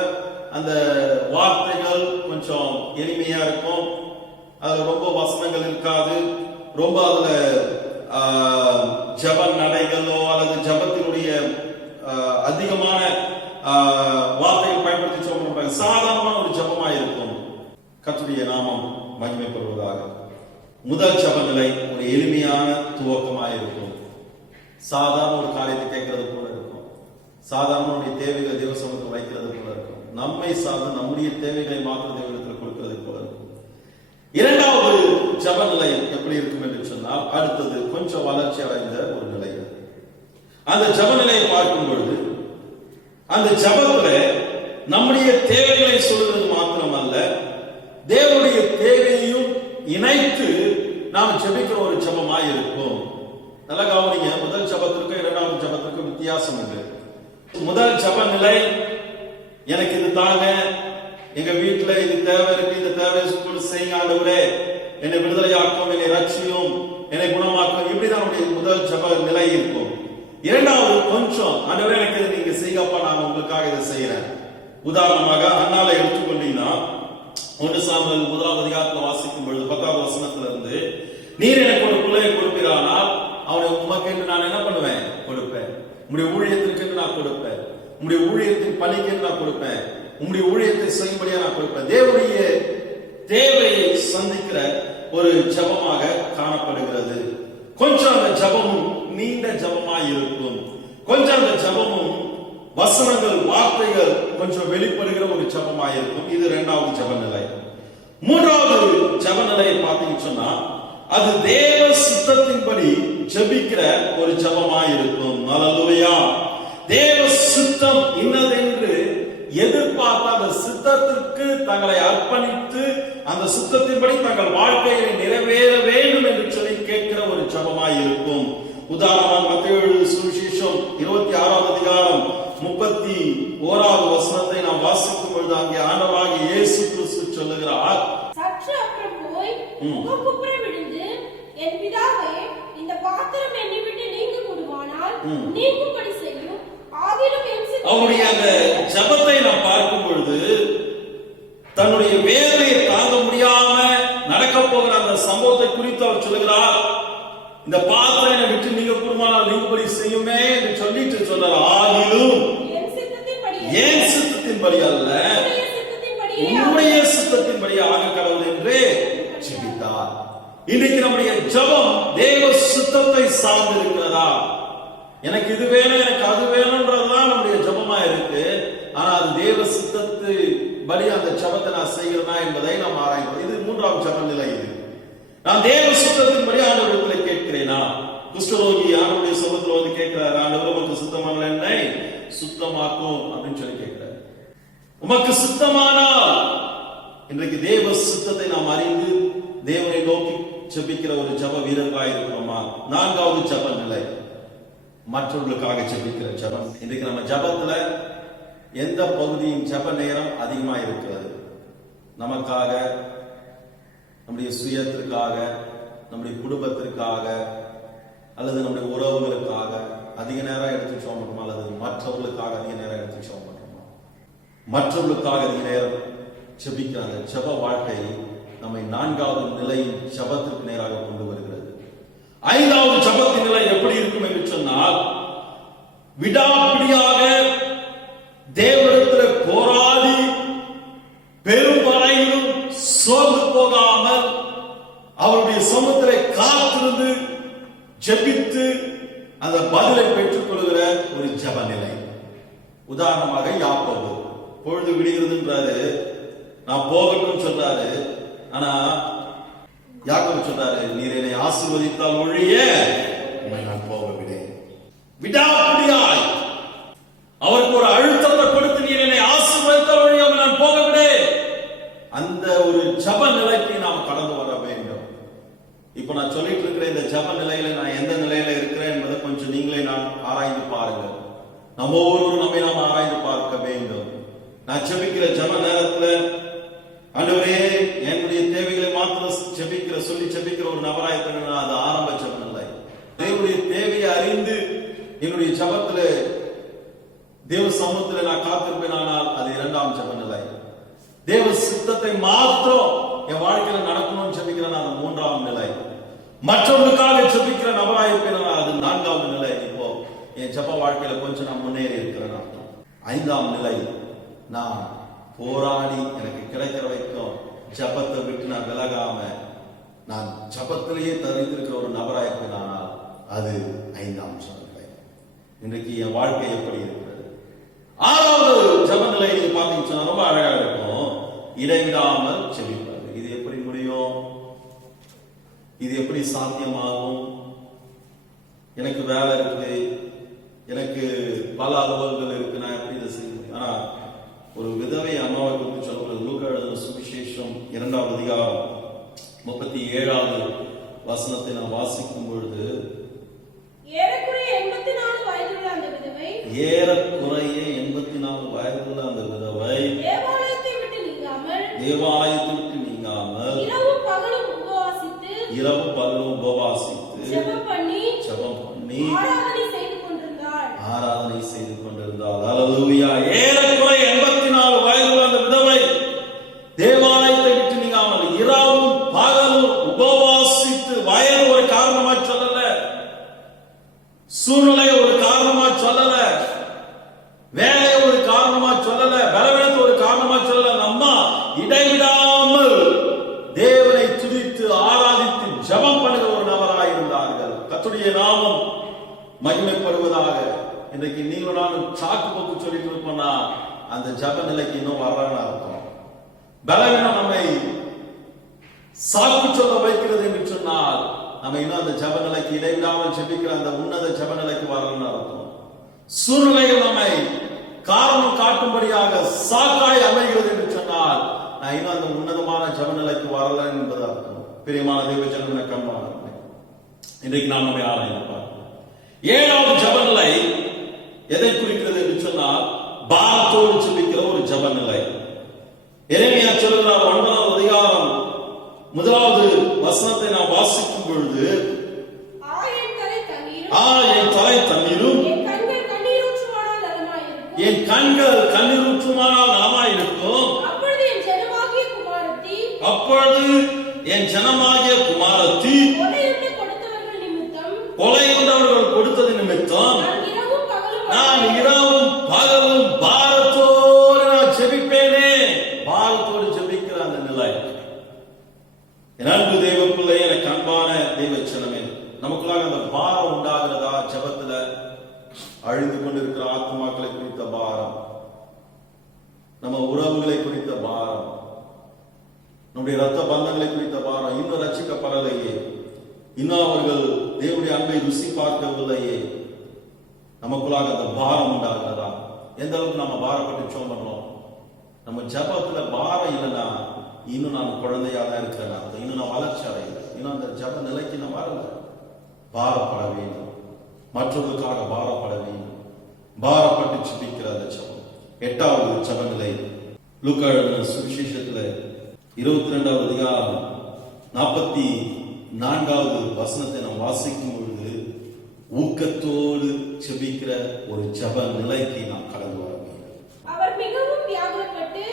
அந்த வார்த்தைகள் கொஞ்சம் எளிமையா இருக்கும். அதுல ரொம்ப வசனங்கள் இருக்காது. ரொம்ப அதுல ஜப நடைகளோ அல்லது ஜபத்தினுடைய அதிகமான வார்த்தைகள் பயன்படுத்தி சொல்ல மாட்டாங்க. சாதாரணமான ஒரு ஜபமா இருக்கும். கர்த்தருடைய நாமம் மகிமைப்படுவதாக. முதல் ஜப நிலை ஒரு எளிமையான துவக்கமாக இருக்கும். சாதாரண ஒரு காரியத்தை கேட்கறது போல இருக்கும். சாதாரண தேவைகளை தேவ சமூகத்தில் வைக்கிறது போல இருக்கும். நம்மை சார்ந்து நம்முடைய தேவைகளை மாத்திர தேவனிடத்தில் கொடுக்கிறது போல இருக்கும். இரண்டாவது ஜப நிலை எப்படி இருக்கும் என்று சொன்னால், அடுத்தது கொஞ்சம் வளர்ச்சி அடைந்த ஒரு நிலை. அந்த ஜப நிலையை பார்க்கும் பொழுது அந்த ஜபத்துல நம்முடைய தேவைகளை சொல்வது மாத்திரமல்ல, தேவனுடைய தேவையையும் இணைத்து நாம் ஜெபிக்கிற ஒரு ஜபமாய் இருக்கும். நல்ல கவனிங்க, முதல் ஜபத்திற்கும் இரண்டாவது ஜபத்திற்கும் வித்தியாசம் உண்டு. முதல் ஜப நிலை, எனக்கு இது தாங்க, எங்க வீட்டுல இது தேவை இருக்கு, இந்த தேவை செய்யுங்க ஆண்டவரே, என்னை விடுதலையாக்கும், என்னை ரட்சியும், என்னை குணமாக்கும். இப்படிதான் நம்முடைய முதல் ஜப நிலை இருக்கும். இரண்டாவது கொஞ்சம் ஆண்டவரே எனக்கு இது நீங்க செய்யப்பா, நான் உங்களுக்காக இதை செய்யறேன். உதாரணமாக அண்ணால எடுத்துக்கொண்டீங்கன்னா 1 சாமுவேல் 1ஆம் அதிகாரத்தில் வாசிக்கும் பொழுது 10ஆவது வசனத்துல இருந்து, நீர் எனக்கு ஒரு பிள்ளையை கொடுப்பீரானால் அவனை உமக்கு நான் என்ன பண்ணுவேன்? கொடுப்பேன். உங்களுடைய ஊழியத்திற்கு நான் கொடுப்பேன். உங்களுடைய ஊழியத்தின் பணிக்கு நான் கொடுப்பேன். உங்களுடைய ஊழியத்தை செய்யும்படியா நான் கொடுப்பேன். தேவனுடைய தேவையை சந்திக்கிற ஒரு ஜபமாக காணப்படுகிறது. கொஞ்சம் அந்த ஜபமும் நீண்ட ஜபமாய் இருக்கும். கொஞ்சம் அந்த ஜபமும் வசனங்கள், வார்த்தைகள் கொஞ்சம் வெளிப்படுகிற ஒரு ஜபமாய் இருக்கும். இது இரண்டாவது ஜப நிலை. மூன்றாவது ஜப நிலையை பார்த்தீங்கன்னு சொன்னா, அது தேவ சித்தத்தின்படி ஜெபிக்கிற ஒரு ஜபமாய் இருக்கும். அல்லேலூயா. தேவ சித்தம் இன்னதென்று எதிர்பார்த்த அந்த சித்தத்திற்கு தங்களை அர்ப்பணித்து அந்த சித்தத்தின்படி தங்கள் வாழ்க்கையை நிறைவேற வேண்டும் என்று சொல்லி கேட்கிற ஒரு ஜபமாய் இருக்கும். உதாரணமாக மத்தேயு சுவிசேஷம் 26ஆம் அதிகாரம் 31ஆவது வசனத்தை நாம் வாசிக்கும் பொழுது அங்கே ஆண்டவராகிய இயேசு கிறிஸ்து சொல்லுகிறார், சற்று அப்புறம் போய் முகங்குப்புற விழுந்து, என் பிதாவே, இந்த பாத்திரம் என்னை விட்டு நீங்க கூடுமானால் நீங்கும்படி செய்யும். ஆகிலும் அவருடைய அந்த ஜபத்தை நாம் பார்க்கும் பொழுது தன்னுடைய வேதனையை தாங்க முடியாம நடக்க போகிற அந்த சம்பவத்தை குறித்து அவர் சொல்லுகிறார், இந்த பாத்திரம் என்னை விட்டு நீங்க கூடுமானால் நீங்கும்படி செய்யுமே என்று சொல்லிட்டு சொல்றார். ஆகிலும் என் சித்தத்தின்படி அல்ல, உம்முடைய சித்தத்தின்படி ஆக கடவுள் என்று ஜெபித்தார். இன்னைக்கு நம்முடைய ஜபம் தேவ சித்தத்தை சார்ந்து இருக்கிறதா? எனக்கு இது வேணும், எனக்கு அது வேணும்ன்றதுதான் நம்முடைய ஜபமா இருக்கு. ஆனா அது தேவ சித்தத்து படி அந்த ஜபத்தை நான் செய்கிறேனா என்பதை நாம் ஆராய்வோம். இது மூன்றாவது ஜப நிலை. இது நான் தேவ சித்தத்தின்படி ஆண்டவரிடத்தில் கேட்கிறேனா? குஷ்டரோகி ஆண்டவருடைய சமூகத்தில் வந்து கேட்கிறார், ஆண்டவர் உங்களுக்கு சுத்தமான என்னை சுத்தமாக்கும் அப்படின்னு சொல்லி கேட்கிறார். உமக்கு சித்தமானால் இன்றைக்கு தேவ சித்தத்தை நாம் அறிந்து தேவனை நோக்கி ஜெபிக்கிற ஒரு ஜெப வீரர்களாக இருக்கிறோமா? நான்காவது ஜெப நிலை, மற்றவர்களுக்காக ஜெபிக்கிற ஜெபம். இன்றைக்கு நம்ம ஜெபத்துல எந்த பகுதியின் ஜெப நேரம் அதிகமா இருக்கிறது? நமக்காக, நம்முடைய சுயத்திற்காக, நம்முடைய குடும்பத்திற்காக, அல்லது நம்முடைய உறவுகளுக்காக அதிக நேரம் எடுத்து ஜெபம் பண்ணுமா? அல்லது மற்றவர்களுக்காக அதிக நேரம் எடுத்து ஜெபம் பண்ணுமா? மற்றவர்களுக்காக அதிக நேரம் ஜெபிக்கிறாங்க. ஜெப வாழ்க்கை நம்மை நான்காவது நிலையின் ஜெபத்திற்கு நேராக கொண்டு வருகிறது. ஐந்தாவது ஜெபத்தின் நிலை எப்படி இருக்கும் என்று சொன்னால், விடாப்பிடியாக தேவனிடத்தில் போராடி பெரும்பறையிலும் சோர்ந்து போகாமல் அவருடைய சமூகத்திலே காத்திருந்து ஜெபித்து அந்த பதிலை பெற்றுக் கொள்கிற ஒரு ஜெப நிலை. உதாரணமாக யாக்கோபு பொழுது விடுகிறதுன்றாரு, நான் போகட்டும் சொல்றாரு. ஆனா யாக்கோபு சொல்றாரு, நீர் என்னை ஆசீர்வதித்தால் ஒழிய உம்மை நான் போக விடேன். விடாப்பிடியாய் அவருக்கு ஒரு அழுத்தத்தை கொடுத்து, நீர் என்னை ஆசீர்வதித்தால் ஒழிய உம்மை நான் போக விடேன். அந்த ஒரு ஜெப நிலைக்கு நாம் கடந்து வர வேண்டும். இப்ப நான் சொல்லிட்டு இருக்கிற இந்த ஜெப நிலையில நான் எந்த நிலையில இருக்கிறேன் என்பதை கொஞ்சம் நீங்களே நான் ஆராய்ந்து பாருங்க. நம்ம ஒவ்வொருவரும் நம்மை நாம் ஆராய்ந்து பார்க்க வேண்டும். நான் ஜெபிக்கிற ஜெப நேரத்துல, ஆண்டவரே என்னுடைய தேவைகளை மாத்திரம் சொல்லி ஜெபிக்கிற ஒரு நபராக இருக்கணும். அது ஆரம்ப ஜெப நிலை. தேவனுடைய தேவையை அறிந்து என்னுடைய ஜெபத்துல தேவ சமூகத்துல நான் காத்திருப்பேன், ஆனால் அது இரண்டாம் ஜெப நிலை. தேவ சித்தத்தை மாத்திரம் என் வாழ்க்கையில நடக்கணும்னு ஜெபிக்கிறேன், அது மூன்றாம் நிலை. மற்றவர்களுக்காக ஜெபிக்கிற நபராக இருப்பேன், அது நான்காவது நிலை. இப்போ என் ஜெப வாழ்க்கையில கொஞ்சம் நான் முன்னேறி இருக்கிறேன் அர்த்தம். ஐந்தாம் நிலை, நான் போராடி எனக்கு கிடைக்கிற வரைக்கும் ஜெபத்தை விட்டு நான் விலகாம நான் ஜெபத்திலேயே தரித்திருக்கிற ஒரு நபராக இருப்பேன், ஆனால் அது ஐந்தாம் ஜெப நிலை. இன்றைக்கு என் வாழ்க்கை எப்படி இருக்கிறது? ஆறாவது ஜெப நிலை நீங்க பாத்தீங்கன்னா ரொம்ப அழகா இருக்கும். இடைவிடாமல் ஜெபிப்பது. இது எப்படி முடியும்? இது எப்படி சாத்தியமாகும்? எனக்கு வேலை இருக்குது, எனக்கு பல அலுவல்கள் இருக்கு, நான் எப்படி இதை செய்ய முடியும்? ஆனா ஒரு விதவை அம்மாவை குறித்து சொல்லப்படுது. லூக்கா எழுதின சுவிசேஷம் 2வது அதிகாரம் 37வது வசனத்தை நான் வாசிக்கும் பொழுது, ஏறக்குறைய 84 வயதுள்ள அந்த விதவை தேவாலயத்தை விட்டு நீங்காமல் இரவும் பகலும் உபவாசித்து ஜெபம் பண்ணி ஆராதனை செய்து கொண்டிருந்தாள். அல்லேலூயா. ஏறக்குறைய 84 வயதுள்ள அந்த விதவை தேவாலயத்தை விட்டு நீங்காமல் இரவும் பகலும் உபவாசித்து, வயது ஒரு காரணமா சொல்லல, சூழ்நிலை ஒரு காரணமா சொல்லல, வேலை ஒரு காரணமா சொல்லல, பலவீனத்தை ஒரு காரணமா சொல்லல. அம்மா இடைவிடாமல் தேவனை துதித்து ஆராதித்து ஜெபம் பண்ணுகிற ஒரு நபராக இருந்தார்கள். கர்த்தருடைய நாமம் மகிமைப்படுவதாக. இன்றைக்கு நீங்களும் நானும் சாக்கு போக்கு சொல்லிட்டு இருப்போம்னா அந்த ஜெப நிலைக்கு இன்னும் வர்றான்னு அர்த்தம். பலவீனம் நம்மை சாக்கு சொல்ல வைக்கிறது என்று சொன்னால் நம்ம இன்னும் அந்த ஜெப நிலைக்கு, இடைவிடாமல் ஜெபிக்கிற அந்த உன்னத ஜெப நிலைக்கு வரணும்னு அர்த்தம். சூழ்நிலைகள் நம்மை காரணம் காட்டும்படியாக சாக்காய் அமைகிறது என்று சொன்னால் நான் இன்னும் அந்த உன்னதமான ஜெப நிலைக்கு வரல என்பது அர்த்தம். பிரியமான தேவ ஜனமே, கண்பானவர்களே, இன்றைக்கு நாம் நம்மை ஆராய்ந்து பார்ப்போம். ஏழாவது ஜெப நிலை எதை குறிக்கிறது என்று சொன்னால், பாரத்தோடு ஜெபிக்கிற ஒரு ஜெப நிலை. எரேமியா சொல்கிறார் 9வது அதிகாரம் 1வது வசனத்தை நாம் வாசிக்கும் பொழுது, என் தலை தண்ணீரும் என் கண்கள் கண்ணீரூற்றுமானால் நலமாயிருக்கும். அப்பொழுது என் ஜனமாகிய குமாரத்தி கொலையுண்டவர்கள் கொடுத்தது நிமித்தம் நான் இரவும் பகலும் பாரத்தோடு நான் ஜெபிப்பேனே. பாரத்தோடு ஜெபிக்கிற அந்த நிலை. என் அன்பு தேவ பிள்ளை, எனக்கு அன்பான தேவ ஜனமே, நமக்குள்ளாக அந்த பாரம் உண்டாகிறதா? ஜெபத்துல அழிந்து கொண்டிருக்கிற ஆத்மாக்களை குறித்த பாரம், நம்ம உறவுகளை குறித்த பாரம், நம்முடைய ரத்த பந்தங்களை குறித்த பாரம், இன்னும் ரட்சிக்கப்படலையே, இன்னும் அவர்கள் தேவனுடைய அன்பை ருசி பார்க்கவில்லையே, நமக்குள்ளாக அந்த பாரம் உண்டாகிறதா? எந்த அளவுக்கு நம்ம பாரப்பட்டு ஜெபம் பண்றோம்? நம்ம ஜபத்துல பாரம் இல்லைன்னா இன்னும் நான் குழந்தையா தான் இருக்கிறேன், இன்னும் நான் வளர்ச்சி அடையல, இன்னும் அந்த ஜப நிலைக்கு நான் வரல. பாரப்பட வேண்டும், மற்றவர்களுக்காக பாரப்பட வேண்டும், பாரப்பட்டு ஜெபிக்கிற அந்த ஜபம். 8வது ஜப நிலை லூக்கா சுவிசேஷத்துல 22வது அதிகாரம் 44வது வசனத்தை நாம் வாசிக்கும் பொழுது ஊக்கத்தோடு ஜெபிக்கிற ஒரு ஜப நிலைக்கு நாம் கடந்து வர வேண்டும். அவர் மிகவும் வியாகுலப்பட்டு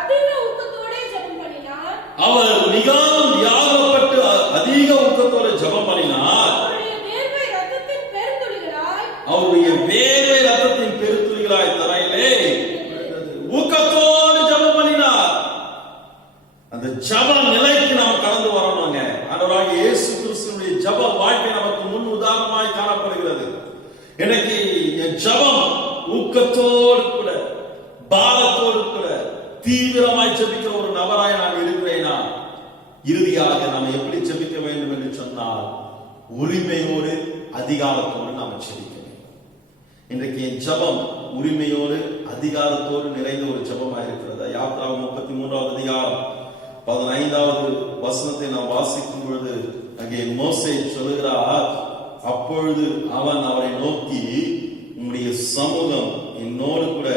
அதிக ஊக்கத்தோட ஜெபம் பண்ணினார். அவர் மிகவும் வியாகுலப்பட்டு அதிக ஊக்கத்தோடு ஜெபம் பண்ணினார். அவருடைய வேர்வை இரத்தத்தின் பெருத்துளிகளாய் தரையிலே ஊக்கத்தோடு ஜெபம் பண்ணினார். அந்த ஜப நிலைக்கு நாம் கடந்து வரணுங்க. ஆண்டவராகிய இயேசு கிறிஸ்துவினுடைய ஜப வாழ்க்கை நமக்கு முன் உதாரணமாய் காணப்படுகிறது. எனக்கு என் ஜபம் ஊக்கத்தோடு கூட பாரத்தோடு கூட தீவிரமாய் ஜெபிக்கிற ஒரு நபராய் நான் இருக்கிறேனா? இறுதியாக நாம் எப்படி ஜெபிக்க வேண்டும் என்று சொன்னால் உரிமையோடு அதிகாரத்தோடு நாம் ஜெபிக்க வேண்டும். இன்றைக்கு என் ஜபம் உரிமையோடு அதிகாரத்தோடு நிறைந்த ஒரு ஜபமாக இருக்கிறது. யாத்ராகமம் 33வது அதிகாரம் 15வது வசனத்தை நாம் வாசிக்கும் பொழுது அங்கே மோசே சொல்லுகிறார், அப்பொழுது அவன் அவரை நோக்கி, உம்முடைய சமூகம் என்னோடு கூட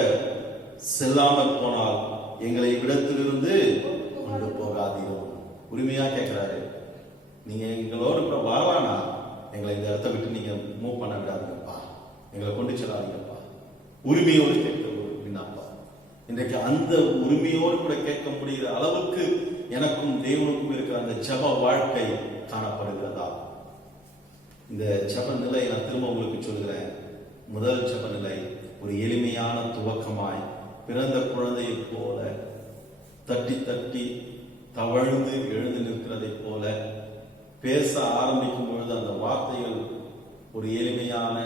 செல்லாமல் போனால் எங்களை இடத்திலிருந்து கொண்டு போகாதீரோ. உரிமையா கேட்கிறாரு, நீங்க எங்களோடு கூட வரலானா எங்களை இந்த இடத்தை விட்டு நீங்க மூவ் பண்ண விடாதீங்கப்பா, எங்களை கொண்டு செல்லாதீங்கப்பா. உரிமையோடு கேட்க வினாப்பா. இன்றைக்கு அந்த உரிமையோடு கூட கேட்க முடிகிற அளவுக்கு எனக்கும் தேவனுக்கும் இருக்கிற அந்த ஜப வாழ்க்கை காணப்படுகிறதா? இந்த ஜப நிலை நான் திரும்ப உங்களுக்கு சொல்கிறேன். முதல் ஜப நிலை ஒரு எளிமையான துவக்கமாய் பிறந்த குழந்தையை போல தட்டி தட்டி தவழ்ந்து எழுந்து நிற்கிறதை போல பேச ஆரம்பிக்கும் பொழுது அந்த வார்த்தைகள் ஒரு எளிமையான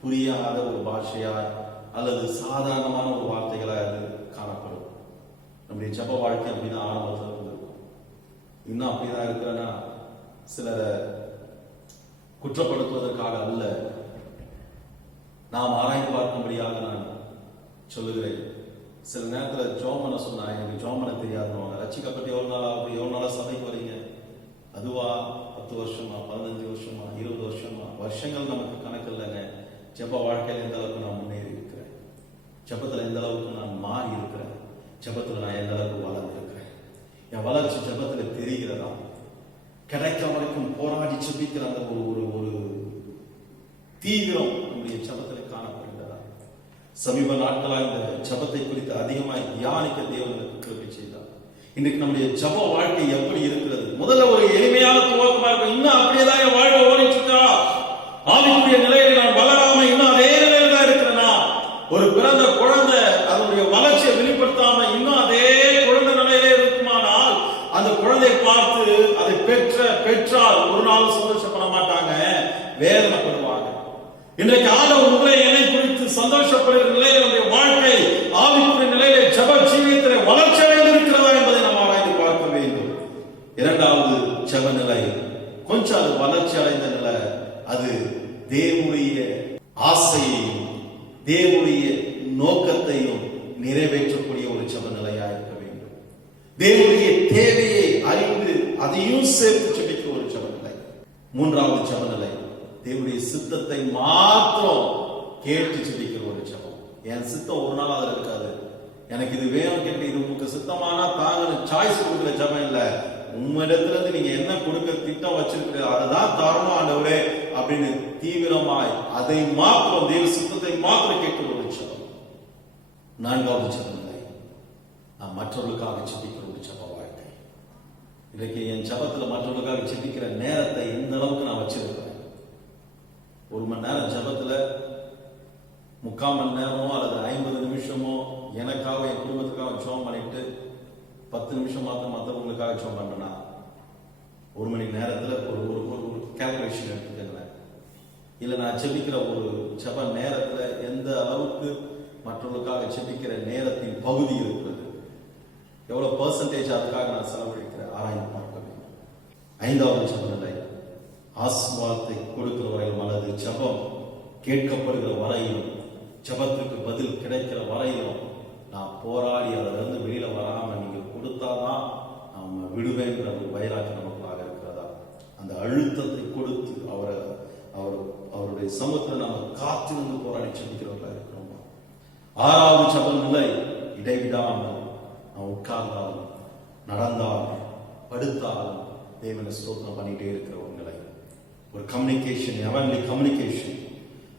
புரியாத ஒரு பாஷையாய் அல்லது சாதாரணமான ஒரு வார்த்தைகளாக அது காணப்படும். நம்முடைய ஜப வாழ்க்கை அப்படிதான் ஆரம்பத்தில் இருந்திருக்கும். இன்னும் அப்படிதான் இருக்கிறேன்னா சிலரை குற்றப்படுத்துவதற்காக அல்ல, நாம் ஆராய்ந்து பார்க்கும்படியாக நான் சொல்லுகிறேன். சில நேரத்தில் ஜோமனை சொன்னா எனக்கு ஜோமனை தெரியாதுன்னு, ரட்சிக்கப்பட்டு எவ்வளவு நாளா சபைக்கு வரீங்க? அதுவா 10 வருஷமா 15 வருஷமா 20 வருஷமா? வருஷங்கள் நமக்கு கணக்கு இல்லைங்க. ஜப வாழ்க்கையில் எந்த அளவுக்கு நான் முன்னேறி இருக்கிறேன், ஜபத்தில் எந்த அளவுக்கு நான் மாறி இருக்கிறேன், ஜபத்தில் நான் எந்த அளவுக்கு வளர்ந்து இருக்கிறேன், என் வளர்ச்சி ஜபத்தில் தெரிகிறதா? கிடைக்க வரைக்கும் போராடி ஜபிக்கிற அந்த ஒரு ஒரு தீவிரம் நம்முடைய ஜபத்தில் காணப்படுகிறதா? சமீப நாட்களாக இந்த ஜபத்தை குறித்து அதிகமாய் தியானிக்க தேவனுக்கு கிருபை செய்தார். இன்றைக்கு நம்முடைய ஜப வாழ்க்கை எப்படி இருக்கிறது? முதல்ல ஒரு எளிமையான துவக்கமா இருக்கும். இன்னும் அப்படியேதான் என் வாழ்க்கை ஓடிட்டு இருக்கா? ஆவிக்குரிய நிலையில நான் வளராம இன்னும் அதே நிலையில தான் இருக்கிறேனா? ஒரு பிறந்த குழந்தை அதனுடைய வளர்ச்சியை வெளிப்படுத்தாம இன்னும் அதே குழந்தை நிலையிலே இருக்குமானால் அந்த குழந்தையை பார்த்து அதை பெற்றால் ஒரு நாள் சந்தோஷப்பட மாட்டாங்க, வேதனைப்படுவாங்க. இன்றைக்கு ஆண்டவர் உங்களை என்னை குறித்து சந்தோஷப்படுகிற நிலையில் நம்முடைய வாழ்க்கை ஆவிக்குரிய நிலையிலே ஜப ஜீவியத்திலே வளர்ச்சி அடைந்து இருக்கிறதா என்பதை நாம் ஆராய்ந்து பார்க்க வேண்டும். இரண்டாவது ஜப நிலை கொஞ்சம் அது வளர்ச்சி அடைந்த நிலை, அது தேவனுடைய ஆசையையும் தேவனுடைய நோக்கத்தையும் நிறைவேற்றக்கூடிய ஒரு ஜப நிலையா இருக்க வேண்டும். தேவனுடைய தேவையை அறிந்து அதையும் சேர்த்து ஜெபிக்கிற ஒரு ஜப நிலை. மூன்றாவது ஜப நிலை தேவனுடைய சித்தத்தை மாத்திரம் கேட்டு ஜெபிக்கிற ஒரு ஜபம். என் சித்தம் ஒரு நாள் அதுல இருக்காது. எனக்கு இது வேணும் கேட்டு இது உங்களுக்கு சித்தமானா தாங்க சாய்ஸ் கொடுக்கிற ஜபம் இல்ல. உம்மிடத்துல இருந்து நீங்க என்ன கொடுக்க திட்டம் வச்சிருக்கிற அதுதான் தரணும் ஆண்டவரே அப்படின்னு தீவிரமாய் அதை மாத்திரம் தேவ சித்தத்தை மாத்திரம் கேட்கிற ஒரு ஜபம். நான்காவது ஜப நிலை நான் மற்றவர்களுக்காக ஜெபிக்கிற ஒரு ஜப வாழ்க்கை. இன்றைக்கு என் ஜபத்துல மற்றவர்களுக்காக ஜெபிக்கிற நேரத்தை எந்த அளவுக்கு நான் வச்சிருக்கிறேன்? 1 மணி நேரம் ஜபத்துல 3/4 மணி நேரமோ அல்லது 50 நிமிஷமோ எனக்காக என் குடும்பத்துக்காக ஜெபம் பண்ணிட்டு 10 நிமிஷம் மாத்திரம் மற்றவங்களுக்காக ஜெபம் பண்றேன்னா 1 மணி நேரத்துல ஒரு கால்குலேஷன் எடுத்துக்கங்களேன். இல்ல நான் ஜெபிக்கிற ஒரு ஜப நேரத்துல எந்த அளவுக்கு மற்றவர்களுக்காக ஜெபிக்கிற நேரத்தின் பகுதி இருக்கிறது, எவ்வளவு பெர்சன்டேஜ் அதுக்காக நான் செலவழிக்கிற ஆராய்ந்து பார்க்க வேண்டும். 5வது ஜப நிலை ஆசீர்வாதத்தை கொடுக்கிற வரையிலும் அல்லது ஜபம் கேட்கப்படுகிற வரையிலும் ஜபத்துக்கு பதில் கிடைக்கிற வரையிலும் நான் போராடி அதிலிருந்து வெளியில வராம நீங்க கொடுத்தாதான் நம்ம விடுவேங்கிற ஒரு வைராக்கியம் நமக்குள்ளாக இருக்கிறதா? அந்த அழுத்தத்தை கொடுத்து அவருடைய சமூகத்தில் நம்ம காத்திருந்து போராடி செபிக்கிறவர்களா இருக்கிறோமா? 6வது ஜெப நிலை, இடைவிடாமல் நான் உட்கார்ந்தாலும் நடந்தாலும் படுத்தாலும் தேவனை ஸ்தோத்திரம் பண்ணிட்டே இருக்கிற ஒரு நிலை, ஒரு கம்யூனிகேஷன், ஹெவன்லி கம்யூனிகேஷன்.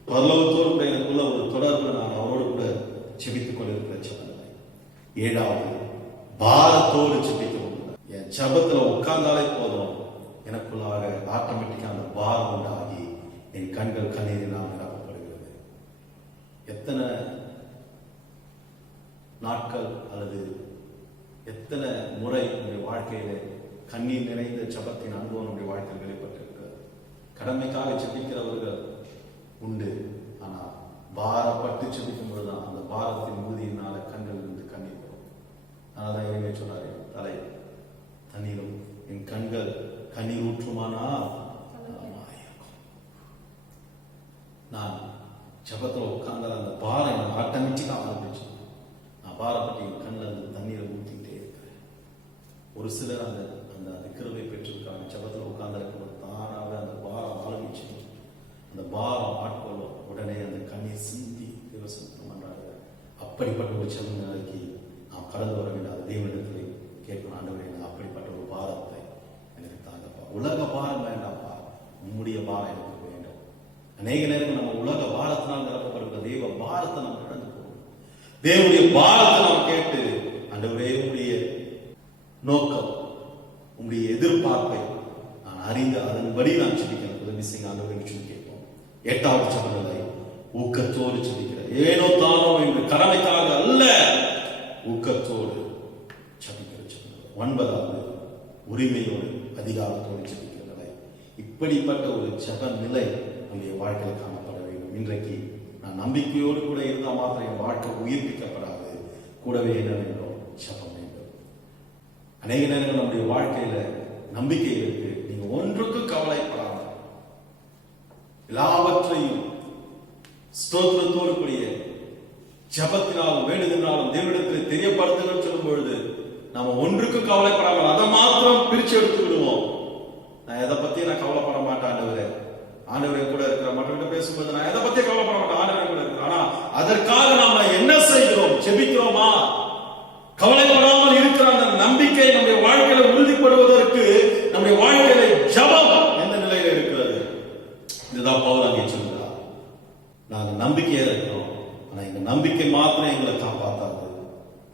பரலோகத்தோடு எனக்குள்ள ஒரு தொடர்பு, நான் அவரோடு கூட செபித்துக் கொண்டிருக்கிற ஜெப நிலை. 7வது பாரத்தோடு செபிக்கிறோம். என் ஜெபத்துல உட்கார்ந்தாலே போதும், எனக்குள்ளாக ஆட்டோமேட்டிக்கா அந்த பாரம் உண்டாகி என் கண்கள் கண்ணீரினால் நிரப்பப்படுகிறது. எத்தனை நாட்கள் அல்லது எத்தனை முறை நம்முடைய வாழ்க்கையில கண்ணீர் நிறைந்த ஜெபத்தின் அனுபவம் நம்முடைய வாழ்க்கையில் வெளிப்பட்டிருக்கிறது. கடமைக்காக ஜெபிக்கிறவர்கள் உண்டு, ஆனா பாரப்பட்டு ஜெபிக்கும் பொழுதுதான் அந்த பாரத்தின் ஊதியினால கண்கள் இருந்து கண்ணீர் வரும். அதனாலதான் இறைவன் சொன்னாரு, தலை தண்ணீரும் என் கண்கள் கண்ணீர் ஊற்றுமானா நான் ஜெபத்தில் உட்கார்ந்தால் அந்த பாரம் எனக்கு ஆட்டோமேட்டிக்காக ஆரம்பிச்சு, நான் பாரப்பட்டு என் கண்ணில் அந்த தண்ணீரை ஊற்றிக்கிட்டே இருக்கிறேன். ஒரு சிலர் அந்த அந்த கிருபை பெற்றிருக்காங்க, ஜெபத்தில் உட்கார்ந்திருக்கும் தானாக அந்த பாரம் ஆரம்பிச்சு, அந்த பாரம் ஆட்கொள்ளும், உடனே அந்த கண்ணீர் சிந்தி தேவசனம் பண்றாங்க. அப்படிப்பட்ட ஒரு ஜெப நிலைக்கு நாம் கடந்து வர வேண்டும். அது தேவனிடத்தில் கேட்கணும், ஆண்டவரே அப்படிப்பட்ட ஒரு பாரத்தை எனக்கு தாங்கப்பா. உலக பாரம் வேண்டாம்ப்பா, உம்முடைய பாரம் எனக்கு வேண்டும். அநேக நேரம் நம்ம உலக பாரத்தினால் நிரப்பப்படுகிற தெய்வ பாரத்தை நம்ம இழந்து போகணும். தேவனுடைய பாரத்தை நாம் கேட்டு, ஆண்டவரே உம்முடைய நோக்கம், உம்முடைய எதிர்பார்ப்பை நான் அறிந்து அதன்படி நான் செபிக்கிறேன், உதவி செய்ய ஆண்டவரே சொல்லி கேட்போம். 8வது ஜெப நிலை, ஊக்கத்தோடு செபிக்கிறேன். ஏனோ தானோ என்று கடமைக்காக அல்ல, ஊக்கத்தோடு செபிக்கிற ஜெப நிலை. 9வது உரிமையோடு அதிகாரத்தோடு செபிக்கிற நிலை. இப்படிப்பட்ட ஒரு ஜெப நிலை நம்முடைய வாழ்க்கையில் காணப்பட வேண்டும். இன்றைக்கு நான் நம்பிக்கையோடு கூட இருந்தால் மாத்திரம் என் வாழ்க்கை உயிர்ப்பிக்கப்படாது, கூடவே என்ன வேண்டும்? ஜெபம் வேண்டும். அநேக நேரங்கள் நம்முடைய வாழ்க்கையில நம்பிக்கை இருக்கு, நீங்க ஒன்றுக்கு கவலைப்படாம எல்லாவற்றையும் ஸ்தோத்திரத்தோடு கூடிய ஜெபத்தினாலும் வேண்டுதலினாலும் தேவனிடத்தில் தெரியப்படுத்தணும்னு சொல்லும் பொழுது நாம ஒன்றுக்கு கவலைப்படாமல் அதை மாத்திரம் பிரிச்சு எடுத்து விடுவோம். நான் எதை பத்தியும் நான் கவலைப்பட மாட்டேன், ஆண்டவரே கூட இருக்கிற மற்றவங்க பேசும்போது நான் எதை பத்தியும் கவலைப்பட மாட்டேன், ஆண்டவரே கூட இருக்கிறேன். ஆனா அதற்காக நாம என்ன செய்கிறோம்? ஜெபிக்கிறோமா? கவலைப்படாமல் இருக்கிற அந்த நம்பிக்கை நம்முடைய வாழ்க்கையில உறுதிப்படுவதற்கு நம்முடைய வாழ்க்கையில ஜெபம் எந்த நிலையில இருக்கிறது? இதுதான் பவுல் அங்கே சொல்கிறார். நாங்க நம்பிக்கையா இருக்கிறோம், ஆனா எங்க நம்பிக்கை மாத்திரம் எங்களை காப்பாத்தாது,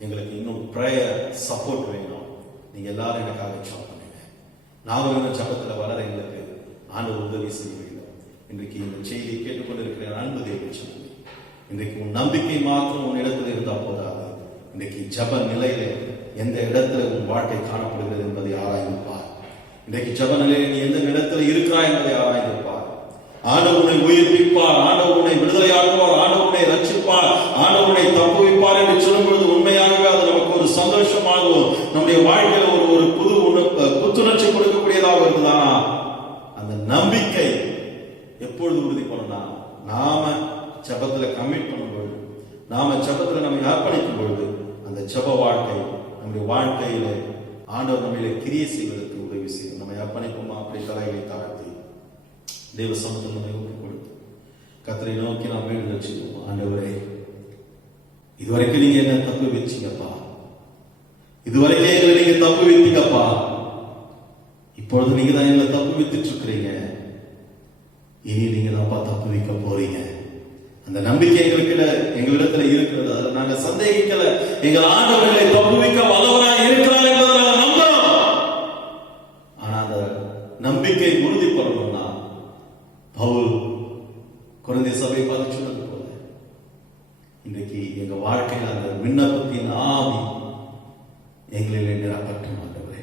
எங்களுக்கு இன்னும் பிரேயர் சப்போர்ட் வேணும். நீங்க எல்லாரும் எனக்காக ஜெபம் பண்ணுங்க. நாங்களும் இந்த ஜெபத்துல வளர எங்களுக்கு ஆண்டவர் உதவி செய்ய வேண்டும். இன்றைக்கு இந்த செய்தியை கேட்டுக்கொண்டிருக்கிற அன்பு தேவ சொன்னது, இன்றைக்கு உன் நம்பிக்கை மாத்திரம் உன் இடத்துல இருந்தா போதாது. இன்றைக்கு ஜெப நிலையில எந்த இடத்துல உன் வாழ்க்கை காணப்படுகிறது என்பதை ஆராய்ந்திருப்பார். இன்றைக்கு ஜெப நிலையில நீ எந்த இடத்துல இருக்கிறாய் என்பதை ஆராய்ந்திருப்பார். ஆண்டவர் உன்னை உயிர்ப்பிப்பார், ஆண்டவர் உன்னை விடுதலையாக்குவார், ஆண்டவர் உன்னை ரட்சிப்பார், ஆண்டவர் உன்னை தப்புவிப்பார் என்று சொல்லும் பொழுது உண்மையாகவே அது நமக்கு ஒரு சந்தோஷமாகவும் நம்முடைய வாழ்க்கையில் ஒரு புது புத்துணர்ச்சி கொடுக்கக்கூடியதாக இருக்குதானா? அந்த நம்பிக்கை எப்பொழுது உறுதி பண்ணலாம்? நாம ஜெபத்துல கமிட் பண்ணும்பொழுது, நாம ஜெபத்துல நம்ம அர்ப்பணிக்கும் பொழுது அந்த ஜெப வாழ்க்கை நம்முடைய வாழ்க்கையில ஆண்டவர் நம்மளை கிரியை செய்வதற்கு உதவி செய்யும். நம்ம அர்ப்பணிப்போமா? அப்படி தலைகளை தாழ்த்தி தேவ சமூகத்தில் நம்மை ஒப்புக் கொடுத்து கர்த்தரை நோக்கி நாம் வேண்டுதல் செய்வோம். ஆண்டவரே, இதுவரைக்கும் நீங்க என்ன தப்பு வச்சீங்கப்பா, இதுவரைக்கும் எங்களை நீங்க தப்பு வைத்தீங்கப்பா, இப்பொழுது நீங்க தான் எங்களை தப்பு வைத்துட்டு இருக்கிறீங்க, இனி நீங்க தான்ப்பா தப்பு வைக்க போறீங்க. அந்த நம்பிக்கை எங்களிடத்துல இருக்கிறது, அதில் நாங்க சந்தேகிக்கல. எங்கள் ஆண்டவர்களை தப்பு வைக்க வல்லவராய் இருக்கிறார் என்பதை நாங்கள் நம்புறோம். ஆனா அந்த நம்பிக்கை உறுதிப்படணும்னா பவுல் கொரிந்திய சபையை பார்த்து சொன்னது போல இன்றைக்கு எங்க வாழ்க்கையில் அந்த விண்ணப்பத்தின் ஆவி எங்களிலே நிரப்பட்டும். ஆண்டவரே,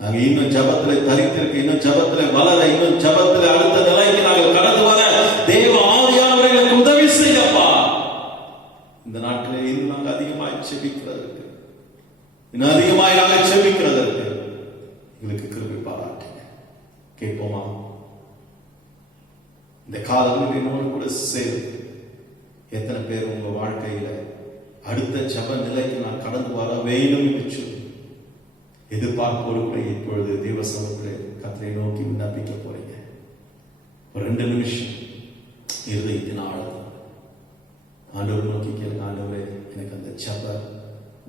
நாங்க இன்னும் ஜெபத்துல தரித்திருக்க, இன்னும் ஜெபத்துல வளர, இன்னும் ஜெபத்துல அடுத்த நிலைக்கு நாங்கள் கடந்து வர தேவ ஆவியானவர்களுக்கு உதவி செய்யப்பா. இந்த நாட்களில் இன்னும் நாங்கள் அதிகமாய் செபிக்கிறதற்கு, இன்னும் அதிகமாய் நாங்கள் செபிக்கிறதற்கு எங்களுக்கு கிருபை பாராட்டுங்க. கேட்போமா? இந்த காலங்களில் என்னோடு கூட சேர்ந்து எத்தனை பேர் உங்க வாழ்க்கையில அடுத்த ஜெப நிலைக்கு நான் கடந்து வர வேண்டும் என்று சொல்லி எதிர்பார்ப்போடு கூட இப்பொழுது தேவ சமூகத்தில் கர்த்தரை நோக்கி விண்ணப்பிக்க போறீங்க. ஒரு 2 நிமிஷம் இருதயத்தின் ஆழத்தை ஆண்டவர் நோக்கி கேளுங்க. ஆண்டவரே, எனக்கு அந்த ஜெப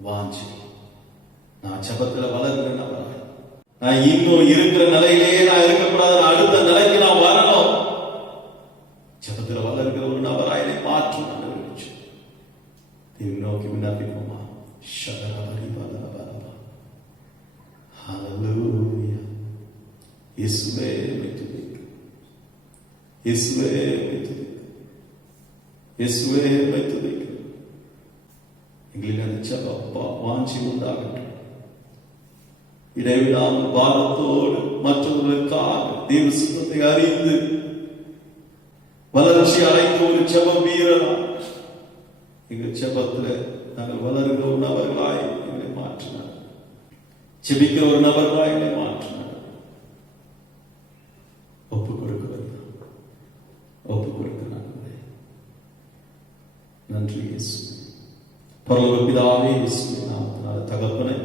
வாஞ்சி, நான் ஜெபத்துல வளர்கிறேன், நான் இன்னும் இருக்கிற நிலையிலேயே நான் இருக்கக்கூடாது, நான் அடுத்த நிலைக்கு நான் வரணும், ஜெபத்துல வளர்கிற ஒரு நபராய் என்னை மாற்றும் ஆண்டவரே. தேவனை நோக்கி விண்ணப்பிப்போமா? ஹல்லேலூயா. இயேசுவே உம்மை துதிக்கிறேன், இயேசுவே உம்மை துதிக்கிறேன், இயேசுவே உம்மை துதிக்கிறேன். எங்களுக்கு அந்த ஜெப வாஞ்சி உண்டாகட்டும். இடைவிடாமல் பாரத்தோடு மற்றவர்களுக்காக தேவ சித்தத்தை அறிந்து வளர்ச்சி அடைந்த ஒரு ஜெப வீரனா எங்கள் ஜெபத்தில் நாங்கள் வளர்கிற ஒரு நபர்களாய் எங்களை மாற்றினார், ஜெபிக்கிற ஒரு நபர்களாய் எங்களை மாற்றினார். ஒப்புக் கொடுக்கிறது, ஒப்புக் கொடுக்கிறாங்க. நன்றி இயேசு. பரலோக பிதாவே, இயேசுவின் நாமத்தினால தகப்பனே,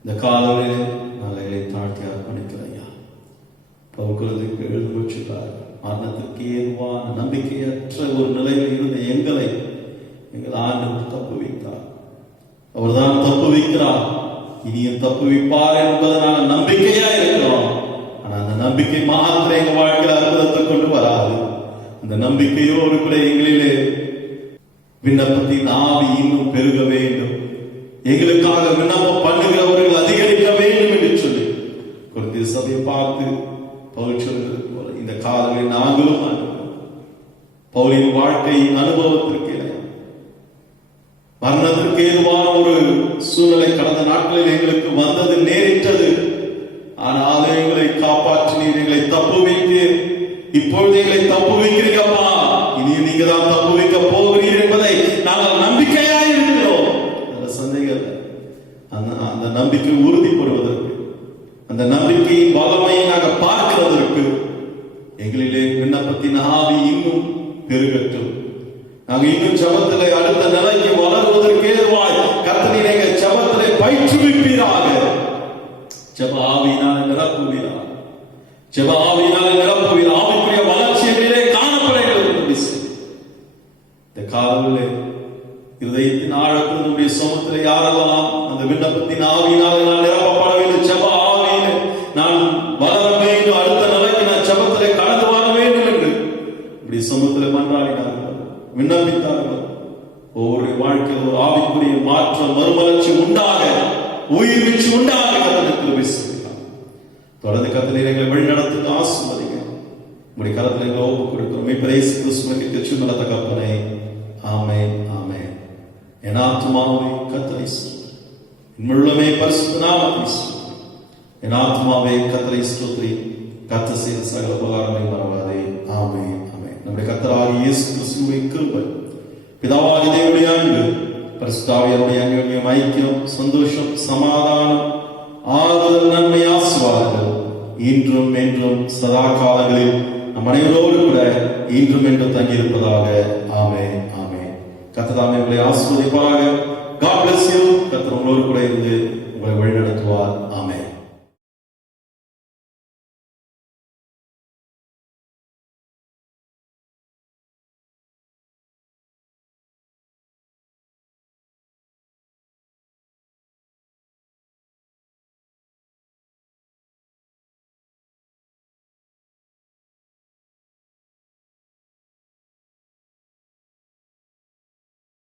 இந்த காலையிலே நாளைகளை தாழ்த்தி அர்ப்பணிக்கிறையா. பவுக்குலத்துக்கு எழுதி வச்சுட்டார், மரணத்திற்கு ஏதுவான நம்பிக்கையற்ற ஒரு நிலையில் இருந்த எங்களை எங்கள் ஆண்டவர் தப்பு வைத்தார். அவர்தான் தப்பு வைக்கிறார், இனியும் தப்பு வைப்பார் என்பதை நாங்கள் நம்பிக்கையா இருக்கிறோம். ஆனா அந்த நம்பிக்கை மாத்திரம் எங்க வாழ்க்கையில் அற்புதத்தை கொண்டு வராது. அந்த நம்பிக்கையோடு கூட எங்களிலே விண்ணப்பத்தின் ஆவி இன்னும் பெருக வேண்டும், எங்களுக்காக விண்ணப்பம் பண்ணுகிறவர்கள் அதிகரிக்க வேண்டும் என்று சொல்லி கொரிந்தியர் சபையை பார்த்து பவுல் சொல்கிறது போல இந்த காலையில் நாங்களும் பவுலின் வாழ்க்கையின் அனுபவத்திற்கு மரணத்திற்கு ஏதுவான ஒரு சூழ்நிலை கடந்த நாட்களில் எங்களுக்கு வந்தது, நேரிட்டது. ஆனால் எங்களை காப்பாற்றினீர், எங்களை தப்பு வைத்தீர். இப்பொழுது எங்களை தப்பு வைக்கிறீங்கப்பா, இனி நீங்க தான் தப்பு வைக்க போகிறீர் என்பதை நாங்கள் நம்பிக்கையாக இருக்கிறோம். அந்த சந்தேகம், அந்த நம்பிக்கை உறுதிப்படுவதற்கு, அந்த நம்பிக்கையின் வல்லமையை நாங்கள் பார்க்கிறதற்கு எங்களிலே விண்ணப்பத்தின் ஆவி இன்னும் பெருகட்டும். நாங்கள் இன்னும் ஜெபத்திலே அடுத்த நிலைக்கு வளர்வதற்கு ஏதுவாய் கர்த்தர் எங்கள் ஜெபத்திலே பயிற்றுவிப்பீராக. ஜெப ஆவியினால் நிரப்புவீராக, ஜெப ஆவியினால் நிரப்புவீர். ஆவிக்குரிய வளர்ச்சியிலே காணப்படுகிறது. இந்த காலையிலே இருதயத்தின் ஆழத்தில் நம்முடைய சமூகத்திலே யாரெல்லாம் அந்த விண்ணப்பத்தின் ஆவியினால் நான் நிரப்பப்பட வேண்டும், ஜெப ஆவியிலே நான் வளர வேண்டும், அடுத்த நிலைக்கு நான் ஜெபத்திலே கடந்து வர வேண்டும் என்று இப்படி சமூகத்திலே மன்றாடினார்கள், விண்ணப்பித்தார்கள். ஒவ்வொரு வாழ்க்கையில் ஒரு ஆவிக்குரிய மாற்றம், மறுமலர்ச்சி உண்டாக, உயிர் வீழ்ச்சி உண்டாக கர்த்தருக்கு விசுவாசிக்கலாம். தொடர்ந்து கர்த்தர் எங்களை வழி நடத்துங்க, ஆசீர்வதிங்க. உங்களுடைய கரத்தில் எங்களை ஒப்புக் கொடுக்கிறோம். இயேசு கிறிஸ்துவின் கிருபை தகப்பனே, ஆமென், ஆமென். என் ஆத்துமாவே கர்த்தரை ஸ்தோத்திரி, என் முழுமே பரிசுத்த நாமத்தை ஸ்தோத்திரி. என் ஆத்துமாவே கர்த்தரை ஸ்தோத்திரி, கர்த்தர் செய்த சகல உபகாரங்களை மறவாதே. ஆமென், ஆமென். நம்முடைய கர்த்தராகிய இயேசு கிறிஸ்துவின் கிருபை, பிதாவாகிய தேவனுடைய அன்பு, பரிசுத்த ஆவியானவருடைய அந்யோன்யம், ஐக்கியம், சந்தோஷம், சமாதானம், ஆறுதல், நன்மை, ஆசீர்வாதங்கள் இன்றும் என்றும் சதா காலங்களில் நம் அனைவரோடு கூட இன்றும் என்றும் தங்கியிருப்பதாக. ஆமென், ஆமென். கர்த்தர் தாமே உங்களை ஆசீர்வதிப்பாராக. God bless you. கர்த்தர் உங்களோடு கூட இருந்து